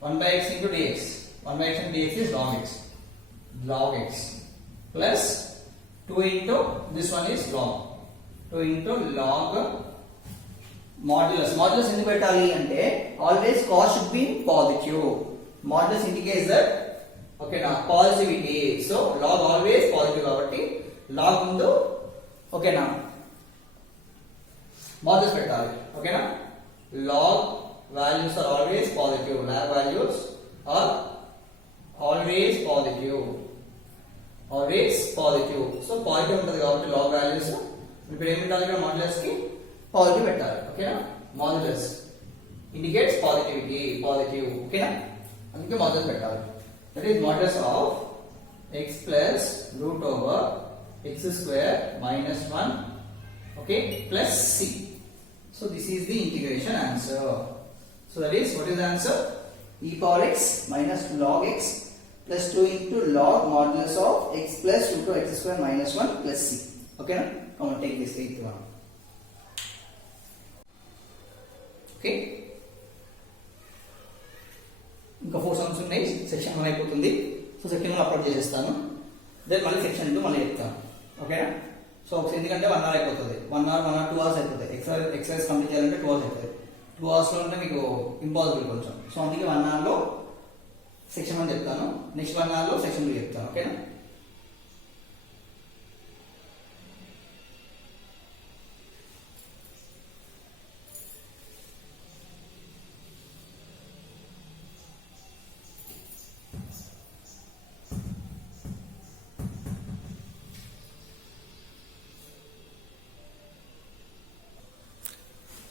1 by x into dx. 1 by x into dx is log x plus 2 into this one is log 2 into log modulus ఎందుకు పెట్టాలి అంటే always cos should be positive. Modulus indicates that ఓకేనా positivity. So log always positive కాబట్టి log ముందు ఓకేనా modulus పెట్టాలి. ఓకేనా? log values are always positive. log values are always positive. So positive ఉంటుంది కాబట్టి log values ఇప్పుడు ఏం పెట్టాలి ఇక్కడ modulus కి పాజిటివ్ పెట్టాలి. ఓకేనా? modulus indicates positivity, positive. ఓకేనా? అందుకే modulus పెట్టాలి. That is modulus of x plus root over x square minus 1 okay plus c. So this is the integration answer. So that is, what is the answer? E power x minus log x plus 2 into log modulus of x plus root of x square minus 1 plus c. Okay na? Come on, take this 8th one. Okay. ఇంకా 4 సమ్స్ ఉన్నాయి. సెక్షన్ 1 అయిపోతుంది. So section 1 అప్లోడ్ చేసేస్తాను. దెన్ మళ్ళీ సెక్షన్ 2 మళ్ళీ చెప్తాను. ఓకేనా? సో ఎందుకంటే 1 అవర్ అయిపోతుంది. 1 అవర్ 2 అవర్స్ అయిపోతాయి. ఎక్సర్సైజ్ కంప్లీట్ చేయాలంటే 2 అవర్స్ అవుతుంది. 2 అవర్స్ లో అంటే మీకు ఇంపాసిబుల్ కొంచెం. సో అందుకే 1 అవర్ లో సెక్షన్ 1 చెప్తాను. నెక్స్ట్ 1 అవర్ లో సెక్షన్ 2 చెప్తాను. ఓకేనా?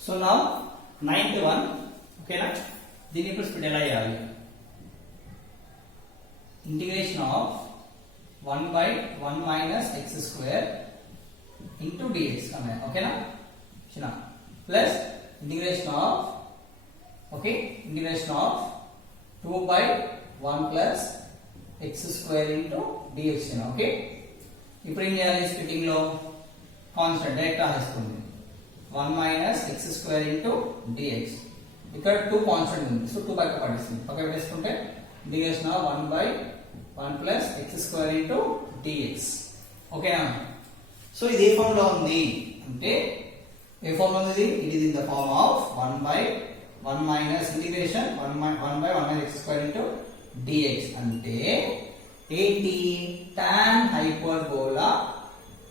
So now 9th one, okay na? దీన్ని ఇప్పుడు స్ప్లిట్ ఎలా చేయాలి? Integration of 1 by 1 minus x square into dx అనే ఓకేనా? చిన్న plus integration of okay integration of 2 by 1 plus x square into dx చిన్న ఓకే. ఇప్పుడు ఏం చేయాలి? స్ప్లిట్టింగ్ లో కాన్స్టెంట్ డైరెక్ట్ రాసేస్తుంది 1 minus x square into dx. ఇక్కడ 2 కాన్స్టెంట్ ఉంది. సో 2 పక్కన పడేస్తుంది. పక్కన వేసుకుంటే integration of 1 by 1 plus x square into dx. ఓకేనా? సో ఇది ఏ ఫార్మ్ లో ఉంది అంటే ఏ ఫార్మ్ లో ఉంది? It is in the form of 1 by 1 minus integration 1 by 1 minus x square into dx అంటే ఏంటి? tan hyperbola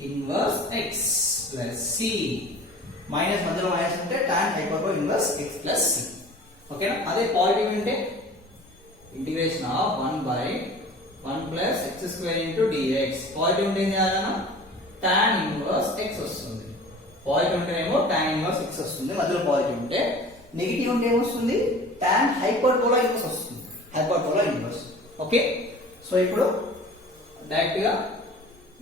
inverse x plus c. Minus మధ్యలో మైనస్ ఉంటే tan hyperbola inverse x plus c. ఓకేనా? అదే పాజిటివ్ అంటే integration of 1 by 1 plus x square into dx. Positive ఉంటే ఏం చేయాలన్నా tan ఇన్వర్స్ x వస్తుంది. పాజిటివ్ ఉంటేనేమో tan ఇన్వర్స్ x వస్తుంది. మధ్యలో పాజిటివ్ ఉంటే నెగిటివ్ ఉంటే ఏమొస్తుంది? tan హైపర్బోలా ఇన్వర్స్ వస్తుంది. Hyperbola inverse. ఓకే. సో ఇప్పుడు డైరెక్ట్ గా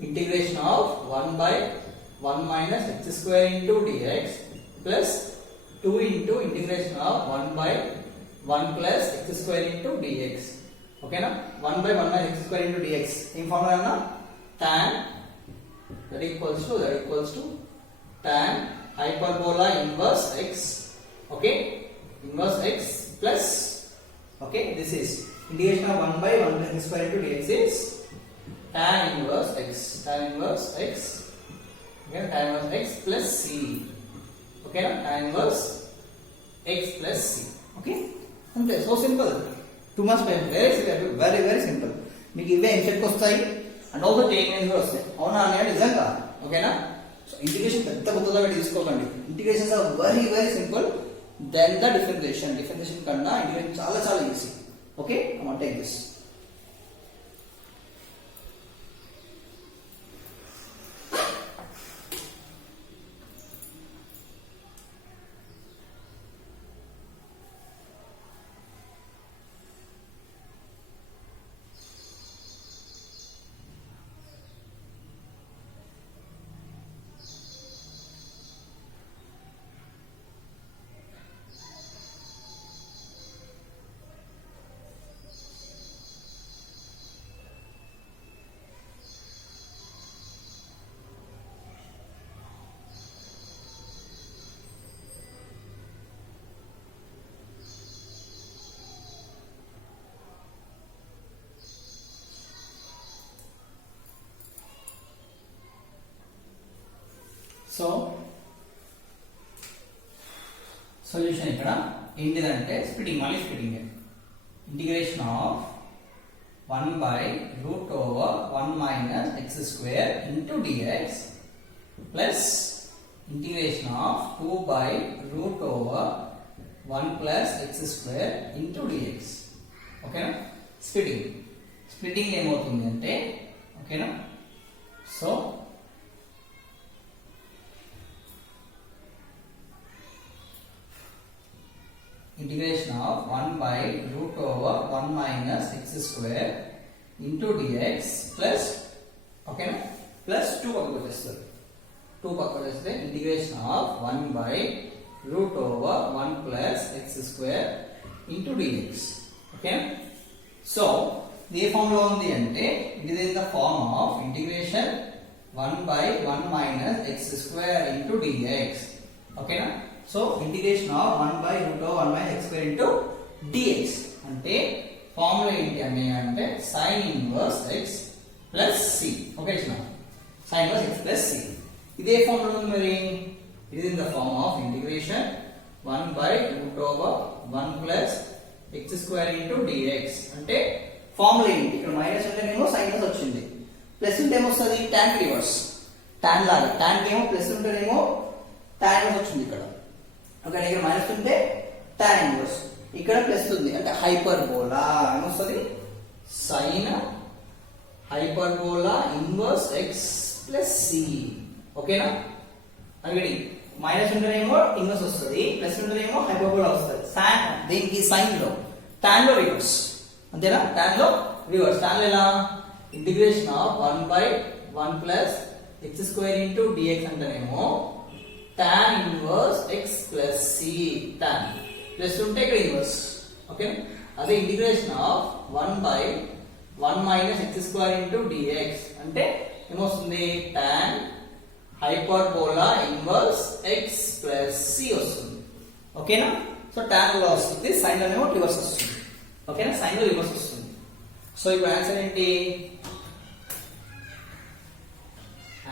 integration of 1 by 1 minus x square into dx plus 2 into integration of 1 by 1 plus x square into dx. Okay na? 1 by 1 minus x square into dx. In formula na tan that equals to tan hyperbola inverse x. Okay? Inverse x plus okay this is integration of 1 by 1 plus x square into dx is tan inverse x. Tan inverse x. Okay, tan inverse x plus c. Okay, tan inverse x plus c. Okay, అంతే. So simple. 2 marks very simple. మీకు ఇవే ఎంసెట్ వస్తాయి and also taking కూడా వస్తాయి. అవునా అన్నయ్య? నిజంగా. ఓకేనా? సో ఇంటిగ్రేషన్ పెద్ద కొత్తగా పెట్టి తీసుకోకండి. Integrations are very simple then the differentiation. Differentiation కన్నా ఇంటిగ్రేషన్ చాలా easy. Okay, come on take this. So solution ఇక్కడ ఏంటిదంటే స్ప్లిటింగ్, మళ్ళీ splitting. Integration of 1 by root over 1 minus x square into dx plus integration of 2 by root over 1 plus x square into dx. ఓకేనా? స్ప్లిటింగ్ ఏమవుతుంది అంటే, ఓకేనా, so integration of 1 by root over 1 minus x square into dx plus, okay, plus 2 పక్కకు వచ్చేస్తుంది. 2 పక్కకు వచ్చేస్తే integration of 1 by root over 1 plus x square into dx. Okay, so A form లో ఉంది అంటే it is in the form of integration 1 by 1 minus x square into dx. Okay na? So integration of 1 by root over 1 minus x square into dx అంటే formula ఏంటి అంటే sin inverse x plus c. Okay నా, sin inverse x plus c. ఇదే ఫార్ములా ఉంది మరి. it is in the form of integration 1 by root over 1 plus x square into dx అంటే formula ఏంటి? ఇక్కడ మైనస్ ఉంటేనేమో sin ఇన్వర్స్ వచ్చింది, ప్లస్ ఉంటే ఏమొస్తుంది? tan reverse. tan లాగా tan ఏమో ప్లస్ ఉంటేనేమో tan ఇన్వర్స్ వచ్చింది ఇక్కడ. ఓకే, ఇక్కడ మైనస్ ఉంటే tan ఇన్వర్స్, ఇక్కడ ప్లస్ ఉంది అంటే హైపర్బోలా ఏమొస్తుంది? sin hyperbola inverse x plus c. ఓకేనా? అగడి మైనస్ ఉంటేనేమో ఇన్వర్స్ వస్తుంది, ప్లస్ ఉంటేనేమో హైపర్బోలా వస్తుంది. sin దీనికి sin లో, tan లో రివర్స్. అంతేనా? tan లో రివర్స్. tan లో ఎలా? Integration of 1 by 1 plus x square into dx అంటేనేమో tan inverse x plus c. tan plus ఉంటే ఇక్కడ ఇన్వర్స్. ఓకే, అదే integration of 1 by 1 minus x square into dx అంటే ఏమొస్తుంది? tan hyperbola inverse x plus c వస్తుంది. ఓకేనా? So tan లో వస్తుంది, sin లోనేమో రివర్స్ వస్తుంది. ఓకేనా? sin లో రివర్స్ వస్తుంది. సో ఇప్పుడు ఆన్సర్ ఏంటి?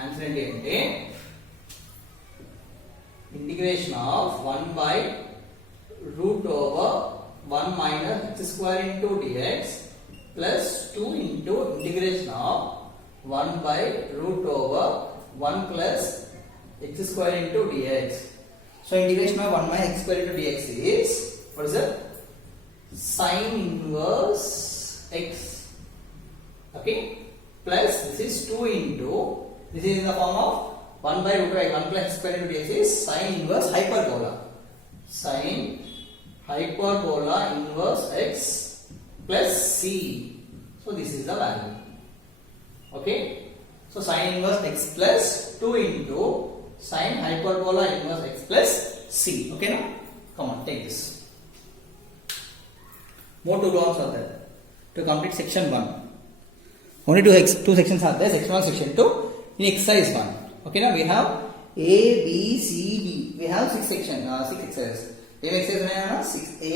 ఆన్సర్ ఏంటి అంటే integration of 1 by root over 1 minus x square into dx plus 2 into integration of 1 by root over 1 plus x square into dx. So integration of 1 minus x square into dx is, what is it? Sin inverse x. Okay, plus this is 2 into, this is in the form of 1 by root over 1 plus x square into dx is sin inverse hyperbola. Sin hyperbola inverse x plus c. So this is the value. Okay, so sin inverse x plus 2 into sin hyperbola inverse x plus c. Okay now, come on, take this. More two problems are there to complete section 1. Only two sections are there, section 1, section 2 in exercise 1. Okay, now we have A, B, C, D. We have 6 sections, 6 exercises. We have exercise 6A,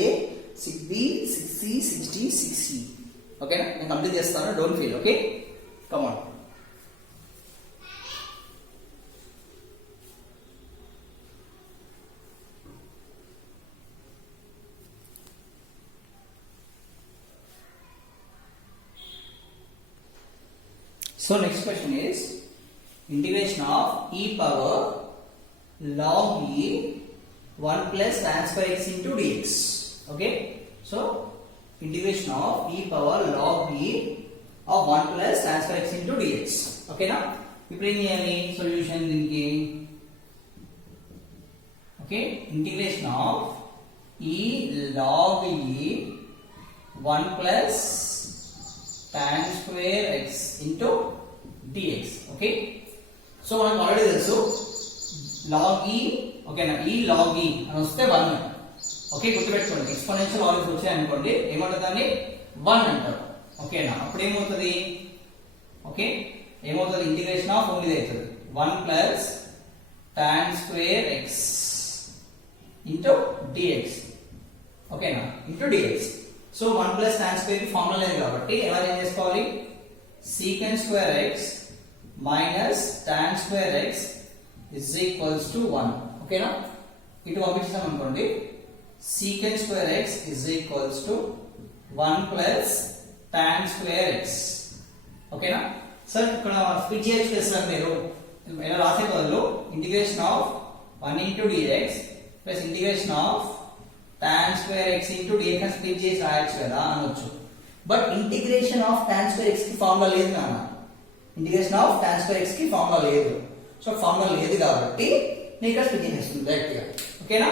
6B, 6C, 6D, 6C. Okay, now I complete this. Don't feel. Okay, come on. So next question is integration of e power log e 1 plus tan square x into dx. Okay, so integration of e power log e of 1 plus tan square x into dx. Okay na, ఇప్పుడు ఏం చేయాలి? సొల్యూషన్ దీనికి. Okay, integration of e log e 1 plus tan square x into dx. Okay, so మనకు ఆల్రెడీ తెలుసు log e. ఓకేనా, ఈ log e అని వస్తే 1. ఓకే, గుర్తుపెట్టుకోండి, ఎక్స్పోనెన్షియల్ వాల్యూస్ వచ్చాయి అనుకోండి ఏమంటారు? దాన్ని 1 అంటారు. ఓకేనా, అప్పుడు ఏమవుతుంది? ఓకే, ఏమవుతుంది? ఇంటిగ్రేషన్ ఆఫ్ ఓన్లీ అవుతుంది 1 plus tan square x into dx. ఓకేనా, into dx. So 1 plus tan square కి ఫార్ములా లేదు కాబట్టి ఎలా చేసుకోవాలి? secant square x minus tan square x is equals to 1. ఓకేనా, ఇటు పంపించాం అనుకోండి secant square x is equals to 1 plus tan square x. ఓకేనా సార్, ఇక్కడ స్ప్లిట్ చేయొచ్చు కదా సార్ మీరు, ఇలా రాసే బదులు integration of 1 into dx plus integration of tan square x into dx అని స్ప్లిట్ చేసి రాయొచ్చు కదా అనొచ్చు. But integration of tan square x కి ఫార్ములా లేదు నాన్న, integration of tan square x కి ఫార్ములా లేదు. సో ఫార్ములా లేదు కాబట్టి నేను ఇక్కడ స్ప్లిట్ చేసేస్తుంది డైరెక్ట్ గా. ఓకేనా,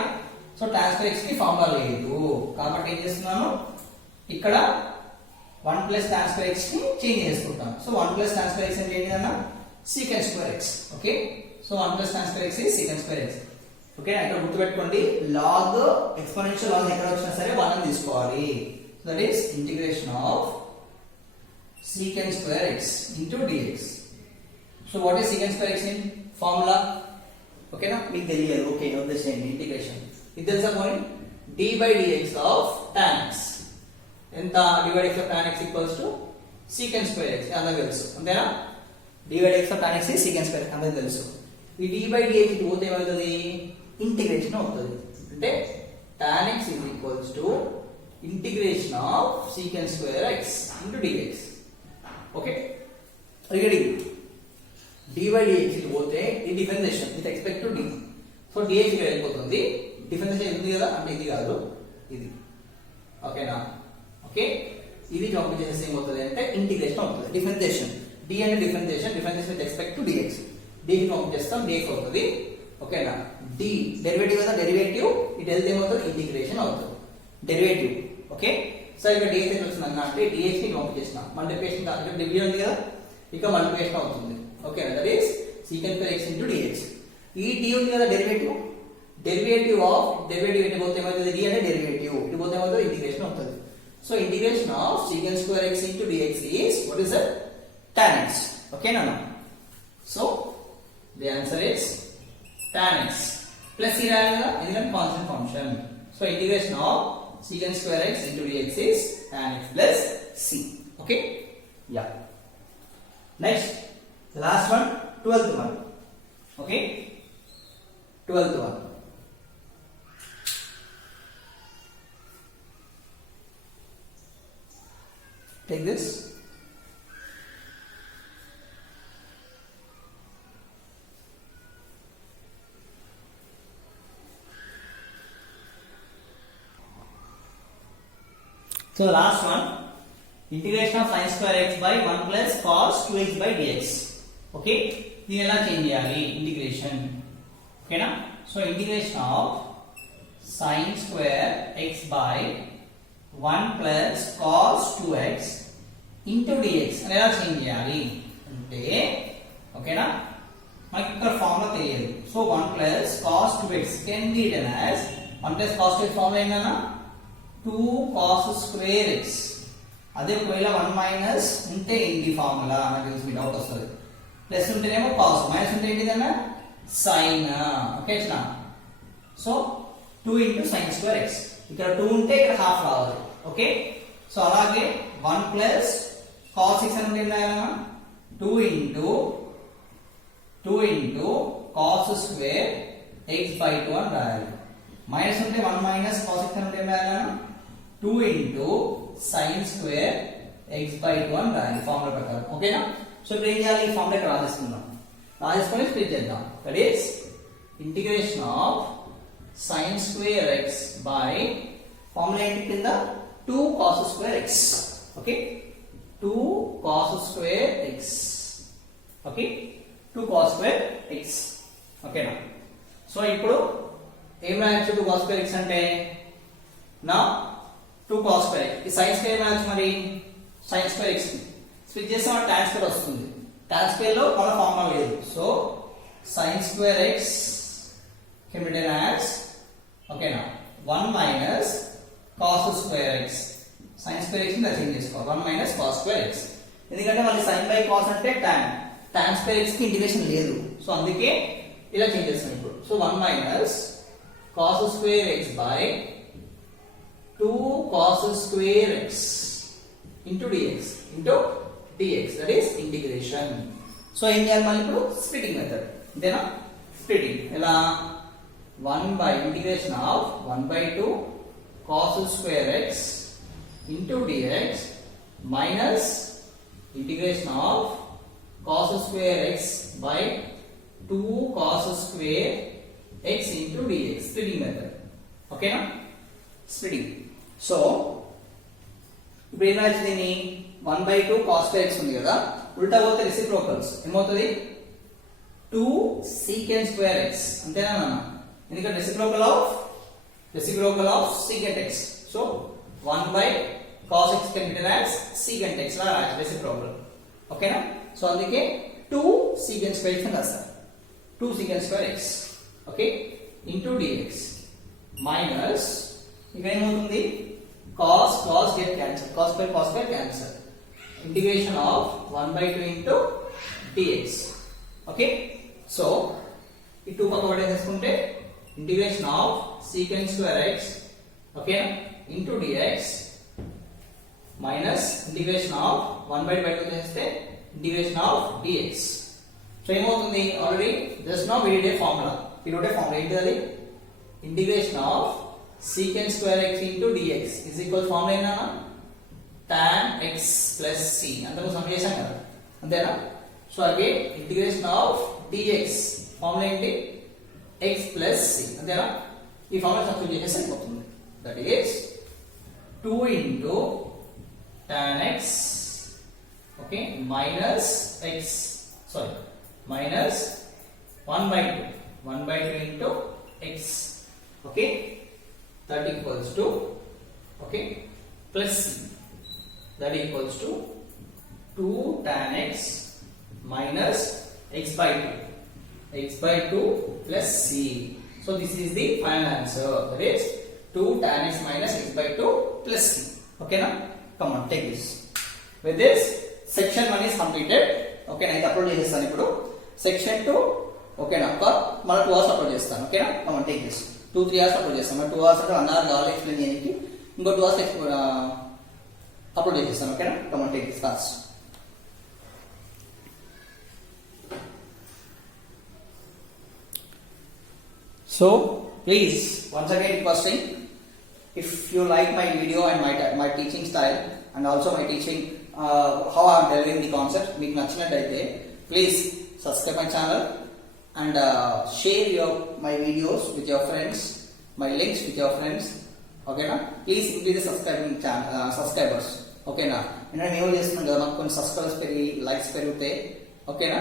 సో tan square x కి ఫార్ములా లేదు కాబట్టి ఏం చేస్తున్నాను, ఇక్కడ 1 plus tan square x ని చేంజ్ చేసుకుంటాను. సో 1 plus tan square x అంటే ఏంటి అన్న, secant square x. Okay, so 1 plus tan square x is secant square x. Okay, ఇక్కడ గుర్తుపెట్టుకోండి, లాగ్ ఎక్స్పోనెన్షియల్ లాగ్ ఎక్కడ వచ్చినా సరే 1 అని తీసుకోవాలి. That is integration of secant square x into dx. So what is secant square x in formula? ఓకేనా, మీకు తెలియాలి. ఓకే, వదిలేసేయండి ఇంటిగ్రేషన్. ఇది తెలుసా పోనీ, d by dx of tan x ఎంత, d by dx of tan x equals to secant square x అందరికి తెలుసు అంతేనా. d by dx of tan x is secant square x అందరికి తెలుసు. ఈ d by dx ఇటు పోతే ఏమవుతుంది, ఇంటిగ్రేషన్ అవుతుంది. అంటే tan x is equals to integration of secant square x into dx. Okay, regarding d by dx ఇటు పోతే ఈ differentiation with expect to d. So dx ఇక్కడ వెళ్ళిపోతుంది, డిఫరెన్షియేషన్ ఉంది కదా, అంటే ఇది కాదు ఇది. ఓకేనా, ఓకే, ఇది జాబ్ చేసేసి ఏమవుతుంది అంటే ఇంటిగ్రేషన్ అవుతుంది. డిఫరెన్షియేషన్ d అంటే differentiation with expect to dx. d కి జాబ్ చేస్తాం, dx అవుతుంది. ఓకేనా, d డెరివేటివ్ కదా, డెరివేటివ్ ఇటు వెళ్తే ఏమవుతుంది, ఇంటిగ్రేషన్ అవుతుంది డెరివేటివ్. ఓకే, సో ఇక్కడ dx ఎంత వచ్చిందన్న అంటే dx ని జాబ్ చేసిన మల్టిప్లికేషన్ కాదు, డివిజన్ ఉంది కదా, ఇక మల్టిప్లికేషన్ అవుతుంది. ఓకేనా, that is secant square x into dx. ఈ d ఉంది కదా డెరివేటివ్, డెరివేటివ్ ఆఫ్ డెరివేటివ్ ఇటు పోతే ఏమవుతుంది, d అంటే డెరివేటివ్ ఇటు పోతే ఏమవుతుంది, ఇంటిగ్రేషన్ అవుతుంది. So integration of secant square x into dx is what is it, tan x. ఓకేనా, so the answer is tan x plus ఈ రాయాలి కదా, ఎందుకంటే constant function. So integration of secant square x into dx is tan x plus c. Okay, yeah. Next last one, 12th one. Okay, 12th one. Take this. So last one, integration of sin square x by 1 plus cos 2x by dx. Okay, దీని ఎలా చేంజ్ చేయాలి ఇంటిగ్రేషన్. ఓకేనా, so integration of sin square x by 1 plus cos 2x into dx అని ఎలా చేంజ్ చేయాలి అంటే, ఓకేనా, మనకి ఇక్కడ ఫార్ములా తెలియదు. సో 1 plus cos 2x can be written as 1 plus cos 2x formula ఏంటన్నా, 2 cos square x. అదే ఒకవేళ 1 మైనస్ ఉంటే ఏంటి ఫార్ములా నాకు తెలిసి మీ డౌట్ వస్తుంది. ప్లస్ ఉంటేనేమో కాస్, మైనస్ ఉంటే ఏంటిదన్నా sine. Okay, so 2 into sin square x. ఇక్కడ 2 ఉంటే ఇక్కడ హాఫ్ రావాలి. ఓకే, సో అలాగే 1 plus cos x అంటే ఏం రాయాలన్నా, 2 into cos square x by 2 అని రాయాలి. మైనస్ ఉంటే 1 minus cos x అంటే ఏం రాయాలన్నా, 2 into sin square x by 2 అని రాయాలి ఫార్ములా ప్రకారం. ఓకేనా, సో ఇప్పుడు ఏం చేయాలి, ఈ ఫార్ములా ఇక్కడ రాసేసుకుందాం. రాసేసుకొని స్ప్లిట్ చేద్దాం. That is integration of sin square x by formula ఏంటి కింద, 2 cos square x. Okay, 2 cos square x. Okay, 2 cos square x. ఓకేనా, సో ఇప్పుడు ఏం రాయొచ్చు, 2 cos square x అంటే నా 2 cos square x. ఈ sin square రాయొచ్చు, మరి sin square x స్ప్లిట్ చేస్తే మన tan square వస్తుంది. tan square లో మన ఫార్ములా లేదు. So sin square x can be written as, ఓకేనా, 1 minus cos square x. sin square x ని చేంజ్ చేసుకో, 1 minus cos square x. ఎందుకంటే మళ్ళీ sin by cos అంటే tan square x కి ఇంటిగ్రేషన్ లేదు. సో అందుకే ఇలా చేంజ్ చేస్తాం ఇప్పుడు. సో 1 minus cos square x by 2 cos square x into dx. That is integration. So ఏం చేయాలి మళ్ళీ ఇప్పుడు, స్ప్లిటింగ్ మెథడ్. అంతేనా, splitting ఎలా 1 by integration of 1 by 2 cos square x into dx minus integration of cos square x by 2 cos square x into dx splitting method. Okay na? Splitting. So ఇప్పుడు ఏం రాయొచ్చు దీన్ని 1 by 2 cos square x ఉంది కదా, ఉల్టా పోతే రెసిప్రోకల్స్ ఏమవుతుంది 2 secant square x అంతేనా నాన్న, ఎందుకంటే reciprocal of secant x. So 1 by cos x can be written as secant x లా రాయొచ్చు రెసిప్రోకల్. ఓకేనా? సో అందుకే 2 secant square x అని రాస్తారు. 2 secant square x okay into dx minus ఇక్కడ ఏమవుతుంది cos get cancel, cos square cancel, integration of 1 by 2 into dx. Okay, so ఈ 2 పక్క పడే చేసుకుంటే integration of secant square x okay into dx minus integration of 1 by 2 చేస్తే integration of dx. So ఏమవుతుంది already just now we did a formula, ఈ రోటే ఫార్ములా ఏంటి అది integration of secant square x into dx is equal formula ఏంటన్నా tan x plus c అంతకు సమ్ చేశాం కదా అంతేనా. So again integration of dx formula ఏంటి x plus c అంతేనా. ఈ ఫార్ములా సబ్స్టిట్యూట్ చేస్తే సరిపోతుంది. That is 2 into tan x okay minus x sorry minus 1 by 2 into x okay that equals to okay plus c that equals to 2 tan x minus x by 2 plus c. So this is the final answer, that is 2 tan x minus x by 2 plus c. Okay na, come on take this. With this section 1 is completed. Okay na, ఇది అప్లోడ్ చేసేస్తాను ఇప్పుడు. సెక్షన్ 2 ఓకే నా మన 2 hours upload చేస్తాను. ఓకేనా, come on take this. 2-3 hours upload చేస్తాను. 2 hours అంటే 1 hour కావాలి ఎక్స్ప్లెయిన్ చేయడానికి, ఇంకో 2 hours అప్లోడ్ చేసేస్తాను. ఓకేనా, come on take this fast. So please once again requesting, if you like my video and my teaching style and also my teaching how I am delivering the concept మీకు నచ్చినట్లయితే please subscribe my channel and share my videos with your friends, my links with your friends. Okay na, please increase the subscribers. Okay na, నేను ఏమో చేస్తున్నాను కదా, మాకు కొన్ని సబ్స్క్రైబర్స్ పెరిగి లైక్స్ పెరిగితే ఓకేనా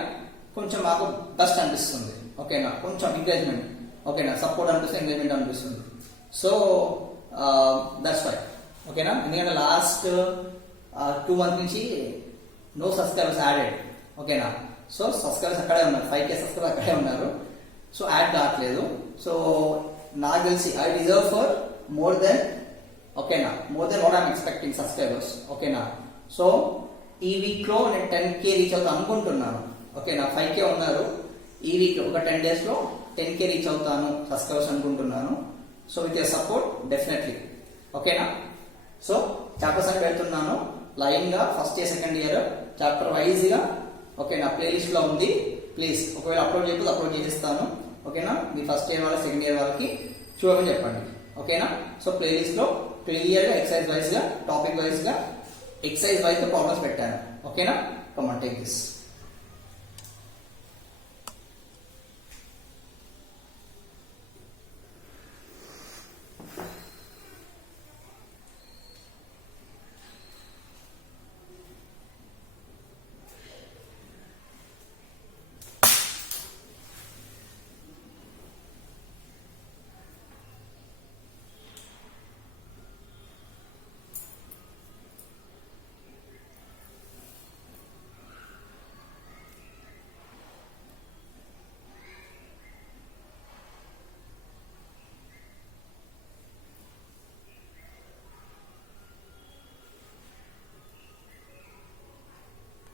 కొంచెం మాకు బెస్ట్ అనిపిస్తుంది. ఓకేనా, కొంచెం ఎంకరేజ్మెంట్ ఓకేనా, సపోర్ట్ అనిపిస్తుంది, ఎంకరేజ్మెంట్ అనిపిస్తుంది. So that's why. ఓకేనా, ఎందుకంటే లాస్ట్ 2 months నుంచి నో సబ్స్క్రైబర్స్ యాడెడ్. ఓకేనా, సో సబ్స్క్రైబర్స్ అక్కడే ఉన్నారు, 5K సబ్స్క్రైబర్స్ అక్కడే ఉన్నారు. సో యాడ్ కావట్లేదు. సో నాకు తెలిసి I deserve for more than ఓకేనా, more than what I'm expecting subscribers. ఓకేనా, సో ఈ వీక్ లో నేను 10K రీచ్ అవుతా అనుకుంటున్నాను. ఓకేనా, 5K ఉన్నారు, ఈ వీక్ ఒక 10 days లో 10K రీచ్ అవుతాను సబ్స్క్రైబర్స్ అనుకుంటున్నాను. So with your support definitely. ఓకేనా, సో చాప్టర్స్ అని పెడుతున్నాను లైన్ గా, first year second year chapter wise గా. ఓకేనా, ప్లేలిస్ట్ లో ఉంది. ప్లీజ్ ఒకవేళ అప్లోడ్ చేయకపోతే అప్లోడ్ చేసేస్తాను. ఓకేనా, మీ ఫస్ట్ ఇయర్ వాళ్ళకి సెకండ్ ఇయర్ వాళ్ళకి చూడమని చెప్పండి. ఓకేనా, సో ప్లేలిస్ట్ లో క్లియర్ గా ఎక్సర్సైజ్ వైజ్ గా, టాపిక్ వైజ్ గా, ఎక్సర్సైజ్ వైజ్ గా ప్రాబ్లమ్స్ పెట్టాను. ఓకేనా, కమ్ ఆన్ టేక్ దిస్.